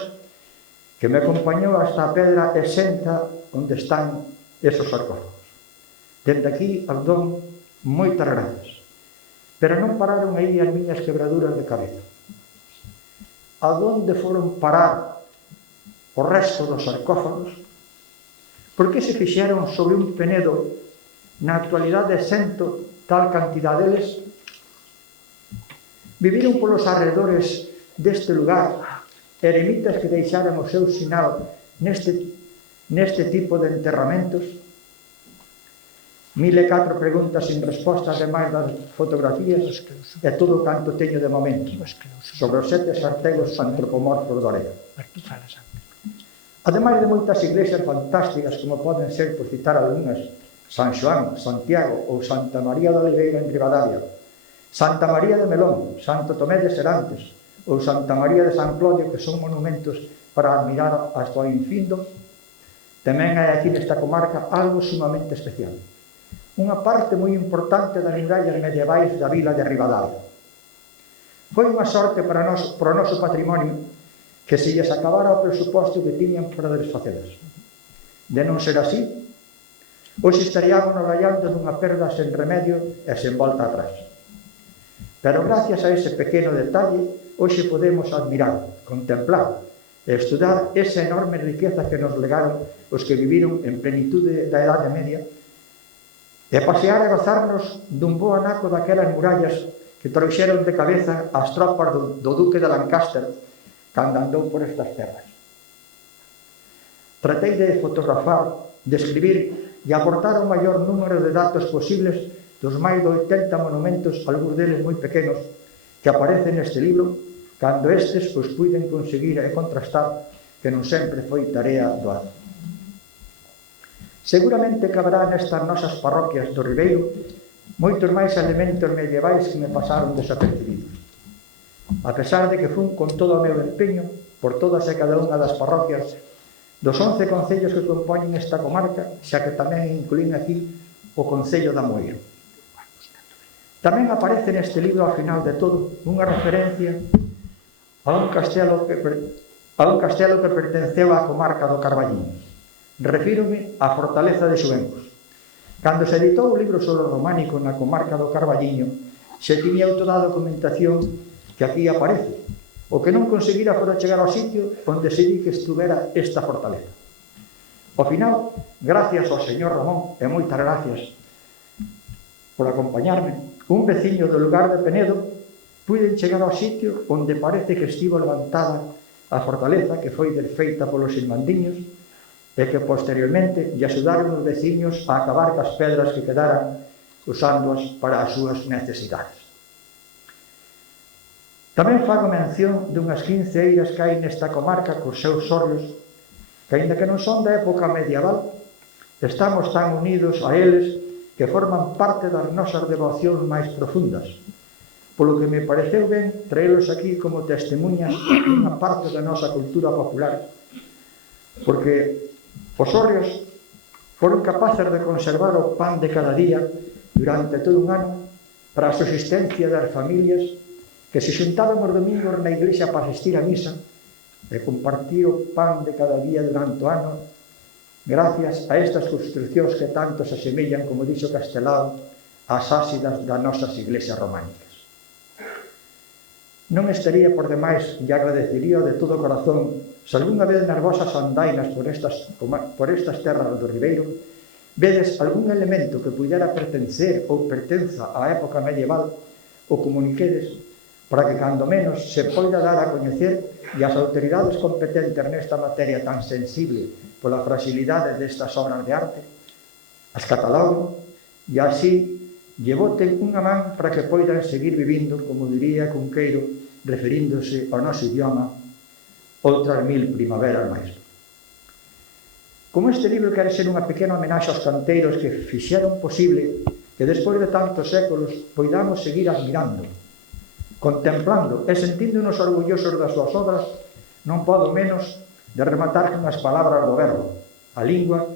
que me acompañou hasta a pedra exenta onde están esos sarcófagos. Dende aquí, Aldón, moitas gracias. Pero non pararon aí as miñas quebraduras de cabeza. A donde foron parar o resto dos sarcófagos? Por que se fixeron sobre un penedo na actualidade exento tal cantidad deles? Viviron polos arredores deste lugar eremitas que deixaran o seu sinal neste tipo de enterramentos? 1004 preguntas sin resposta, ademais das fotografías e todo o canto teño de momento sobre os 7 artegos antropomorfos do Orega. Ademais de moitas iglesias fantásticas, como poden ser, por citar algunhas, San Xoán, Santiago ou Santa María da Oliveira en Ribadavia, Santa María de Melón, Santo Tomé de Serantes ou Santa María de San Clodio, que son monumentos para admirar hasta o infindo, tamén hai aquí nesta comarca algo sumamente especial. Unha parte moi importante das murallas medievais da vila de Ribadavia. Foi unha sorte para o noso patrimonio que se lles acabara o presuposto que tiñan para desfacelas. De non ser así, hoxe estaríamos rayando nunha perda sen remedio e sen volta atrás. Pero gracias a ese pequeno detalle, hoxe podemos admirar, contemplar e estudar esa enorme riqueza que nos legaron os que viviron en plenitude da Edade Media e pasear e gozarnos dun bo anaco daquelas murallas que trouxeron de cabeza as tropas do Duque de Lancaster cando andou por estas terras. Tratei de fotografar, de escribir e aportar o maior número de datos posibles dos máis de 80 monumentos, algúns deles moi pequenos, que aparecen neste libro, cando estes os puiden conseguir e contrastar, que non sempre foi tarea doada. Seguramente caberá nestas nosas parroquias do Ribeiro moitos máis elementos medievais que me pasaron desapercibidos. A pesar de que fun con todo o meu empeño por todas e cada unha das parroquias dos 11 concellos que compoñen esta comarca, xa que tamén incluín aquí o concello da Moeiro. Tamén aparece neste libro, ao final de todo, unha referencia a un castelo que pertenceu á comarca do Carballiño. Refírome á fortaleza de Xuencos. Cando se editou o libro sobre o románico na comarca do Carballiño, se tiña toda a documentación que aquí aparece. O que non conseguira fora chegar ao sitio onde se di que estuvera esta fortaleza. Ao final, gracias ao señor Ramón, e moitas gracias por acompañarme, un veciño do lugar de Penedo, puiden chegar ao sitio onde parece que estivo levantada a fortaleza que foi desfeita polos irmandiños e que posteriormente lle axudaron os veciños a acabar cas pedras que quedaran usándoas para as súas necesidades. Tamén fago mención dunhas 15 eiras que hai nesta comarca cos seus sorrios, que aínda que non son da época medieval, estamos tan unidos a eles que forman parte das nosas devocións máis profundas, polo que me pareceu ben traelos aquí como testemunhas dunha parte da nosa cultura popular, porque os hórreos foron capaces de conservar o pan de cada día durante todo un ano para a subsistencia das familias que se xuntaban os domingos na iglesia para asistir a misa e compartir o pan de cada día durante o ano gracias a estas construccións que tanto se asemellan, como dixo Castelao, ás ásidas das nosas iglesias románicas. Non estaría por demais e agradecería de todo o corazón se algunha vez nas vosas andainas por estas terras do Ribeiro vedes algún elemento que pudera pertencer ou pertenza á época medieval o comuniquedes para que cando menos se poida dar a coñecer e as autoridades competentes nesta materia tan sensible pola fragilidade destas obras de arte, as cataloguen e así lle boten unha man para que poidan seguir vivindo, como diría Cunqueiro, referíndose ao noso idioma, outras 1000 primaveras máis. Como este libro quere ser unha pequena homenaxe aos canteiros que fixeron posible que despois de tantos séculos poidamos seguir admirando, contemplando e sentíndonos orgullosos das súas obras, non podo menos de rematar con as palabras do verbo, a lingua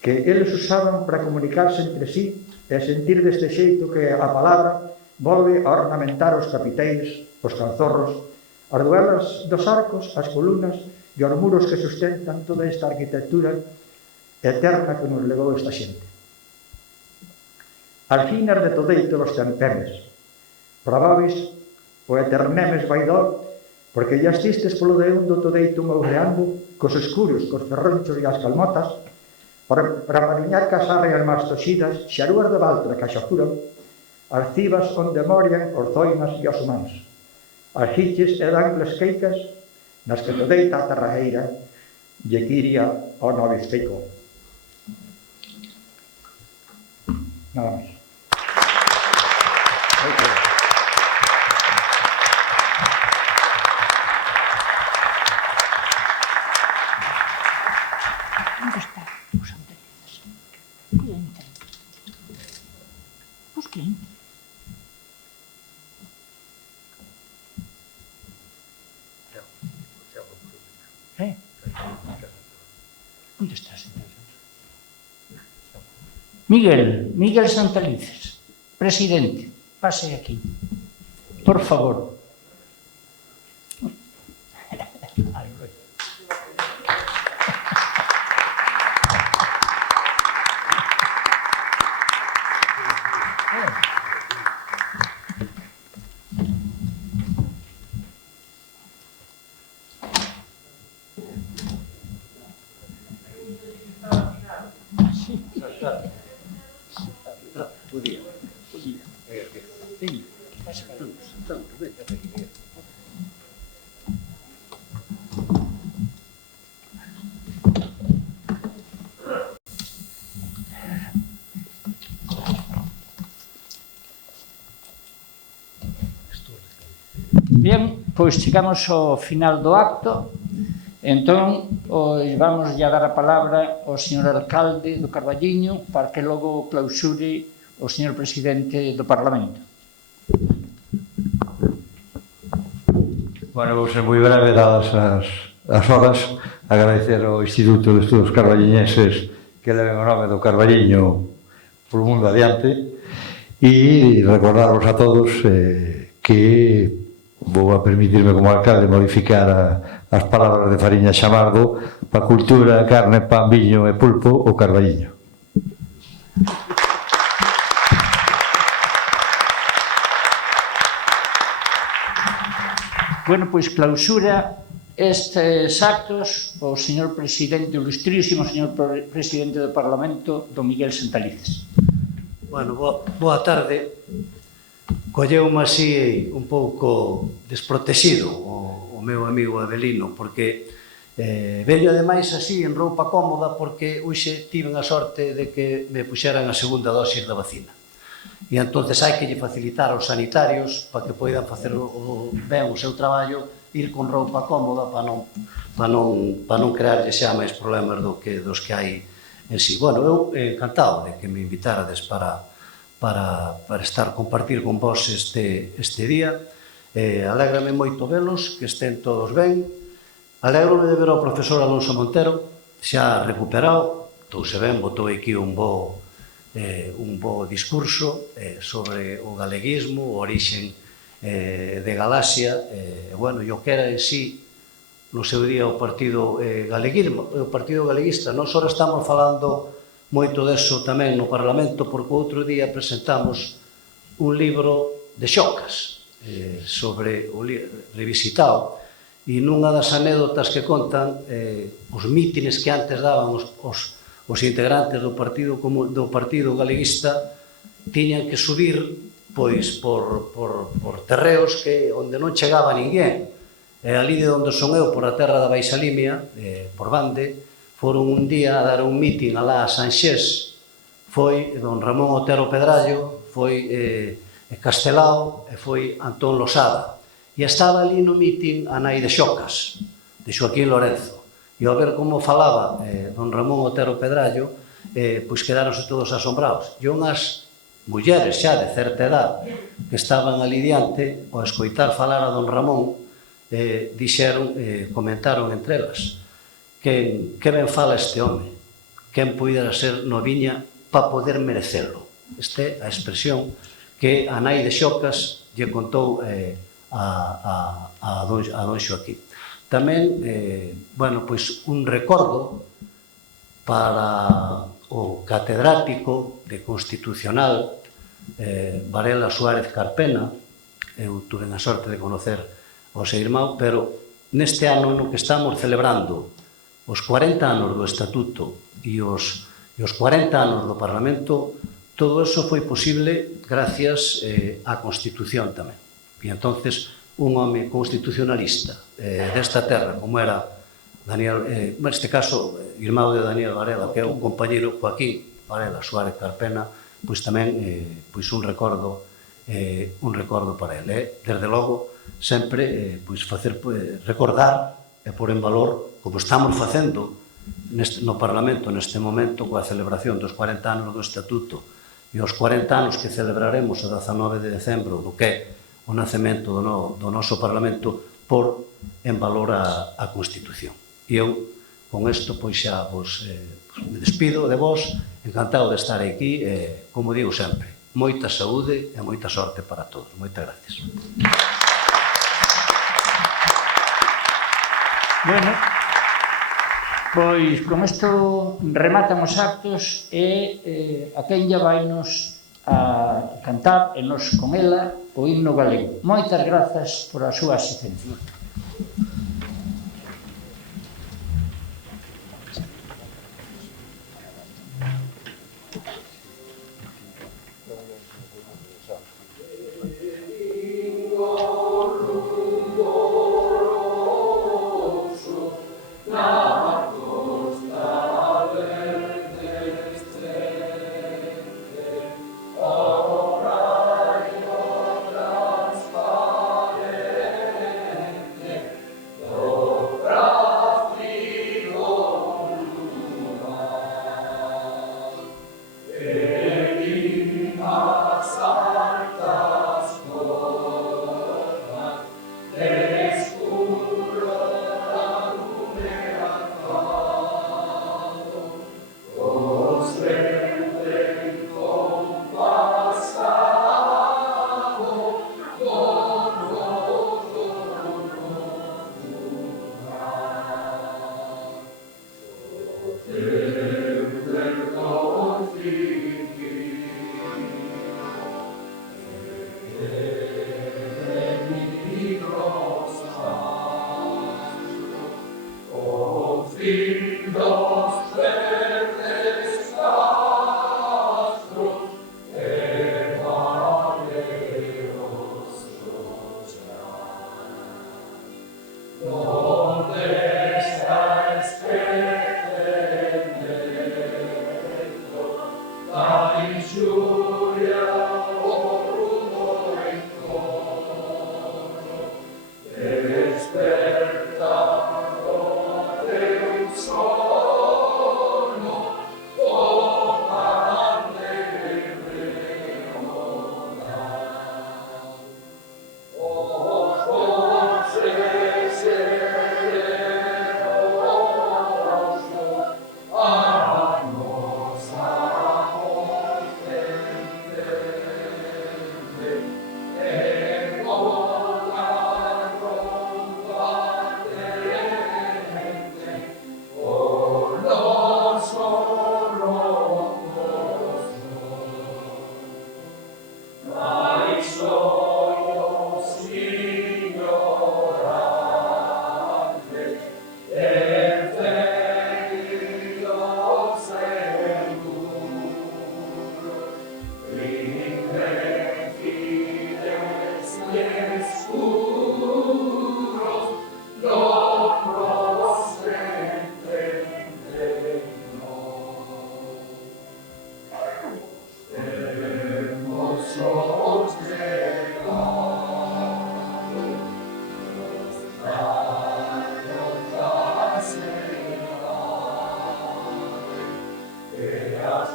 que eles usaban para comunicarse entre sí e sentir deste xeito que a palabra volve a ornamentar os capiteis, os canzorros, as duelas dos arcos, as columnas e os muros que sustentan toda esta arquitectura eterna que nos legou esta xente. Alfinas de todeito dos tempemes, probáveis o eternemes vaidor, porque ya estistes polo de un do todeito moureando, cos escuros, cos ferronchos e as calmotas, para mariñar casarre as máis toxidas, xarúas de Valtra que axafuran, as cibas onde morian os zoinas e os humanos, as xiches e dangles queicas, nas que todeita a terraeira lle quiria ao novizfeico. Nada máis. Onde está os anteriores? Que entren. Os que entren. Onde estás? Miguel Santalices, presidente, pase aquí. Por favor. Bien, pois chegamos ao final do acto. Entón, vamos a dar a palabra ao señor alcalde do Carballiño para que logo clausure o señor presidente do Parlamento. Bueno, vou ser moi breve, dadas as horas, agradecer ao Instituto de Estudos Carballiñenses que leven o nome do Carballiño polo mundo adiante e recordaros a todos que vou a permitirme como alcalde modificar as palabras de Fariña Xamardo para cultura, carne, pan, viño e pulpo o Carballiño. Bueno, pois clausura estes actos o señor presidente, o ilustrísimo señor presidente do Parlamento, don Miguel Santalices. Bueno, boa tarde. Colleume así un pouco desprotexido o meu amigo Avelino, porque veño ademais así en roupa cómoda porque hoxe tiven a sorte de que me puxeran a segunda dosis da vacina. E entonces hai que lle facilitar aos sanitarios para que poidan facer ben o seu traballo, ir con roupa cómoda para non crearlle xa máis problemas dos que hai en si. Bueno, eu encantado de que me invitarades para compartir con vos este día. Alégrame moito velos, que estén todos ben. Alégrome de ver ao profesor Alonso Montero, xa recuperado, touse ben, botou aquí un bo discurso sobre o galeguismo, o orixen de Galaxia, bueno, e o que era en sí, no seu día, o partido galeguista. Nós ora estamos falando moito deso tamén no Parlamento, porque outro día presentamos un libro de Xocas sobre o revisitado, e nunha das anécdotas que contan os mítines que antes daban os integrantes do partido galeguista tiñan que subir pois por terreos onde non chegaba ninguén. Ali de onde son eu, por a terra da Baixa Limia, por Bande, foron un día a dar un mítin alá a Sanxés, foi don Ramón Otero Pedrallo, foi Castelao e foi Antón Losada. E estaba ali no mítin a nai de Xocas, de Xoaquín Lorenzo. E ao ver como falaba don Ramón Otero Pedrallo, pois quedaronse todos asombrados. E unhas mulleres xa de certa edad que estaban ali diante, ao escoitar falar a don Ramón, comentaron entre elas: que ben fala este home, quen poidera ser noviña para poder merecelo. Esta é a expresión que a nai de Xocas lle contou a don Xoaquín. Tamén, pois un recordo para o catedrático de Constitucional Varela Suárez Carpena. Eu tuve a sorte de conocer o seu irmão, pero neste ano no que estamos celebrando os 40 anos do Estatuto e os 40 anos do Parlamento, todo eso foi posible gracias á Constitución tamén. E entonces un home constitucionalista desta terra, como era Daniel, neste caso, irmão de Daniel Varela, que é o compañeiro Joaquín Varela Suárez Carpena, pois tamén un recordo para ele. Desde logo, sempre recordar e pôr en valor, como estamos facendo no Parlamento neste momento, coa celebración dos 40 anos do Estatuto e os 40 anos que celebraremos o 19 de decembro, do que é o nacemento do noso Parlamento, por en valor a Constitución. E eu, con isto, pois xa me despido de vos, encantado de estar aquí, como digo sempre, moita saúde e moita sorte para todos. Moitas gracias. Bueno, pois con isto rematan os actos e a Kenya vainos a cantar e nos con ela o himno galego. Moitas grazas por a súa asistencia.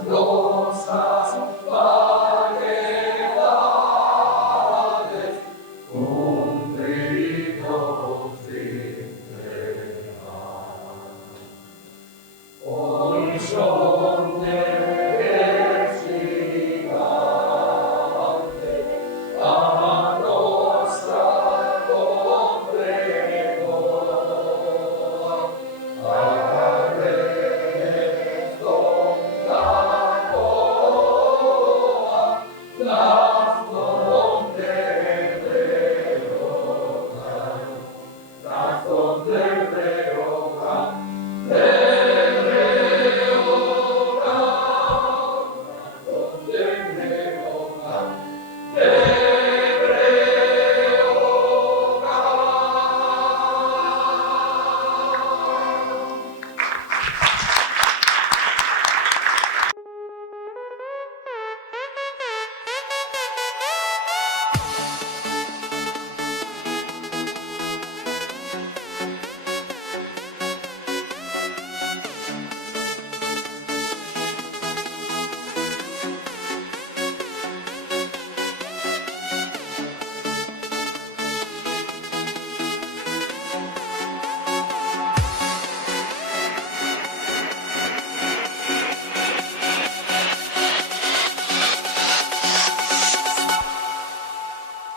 No.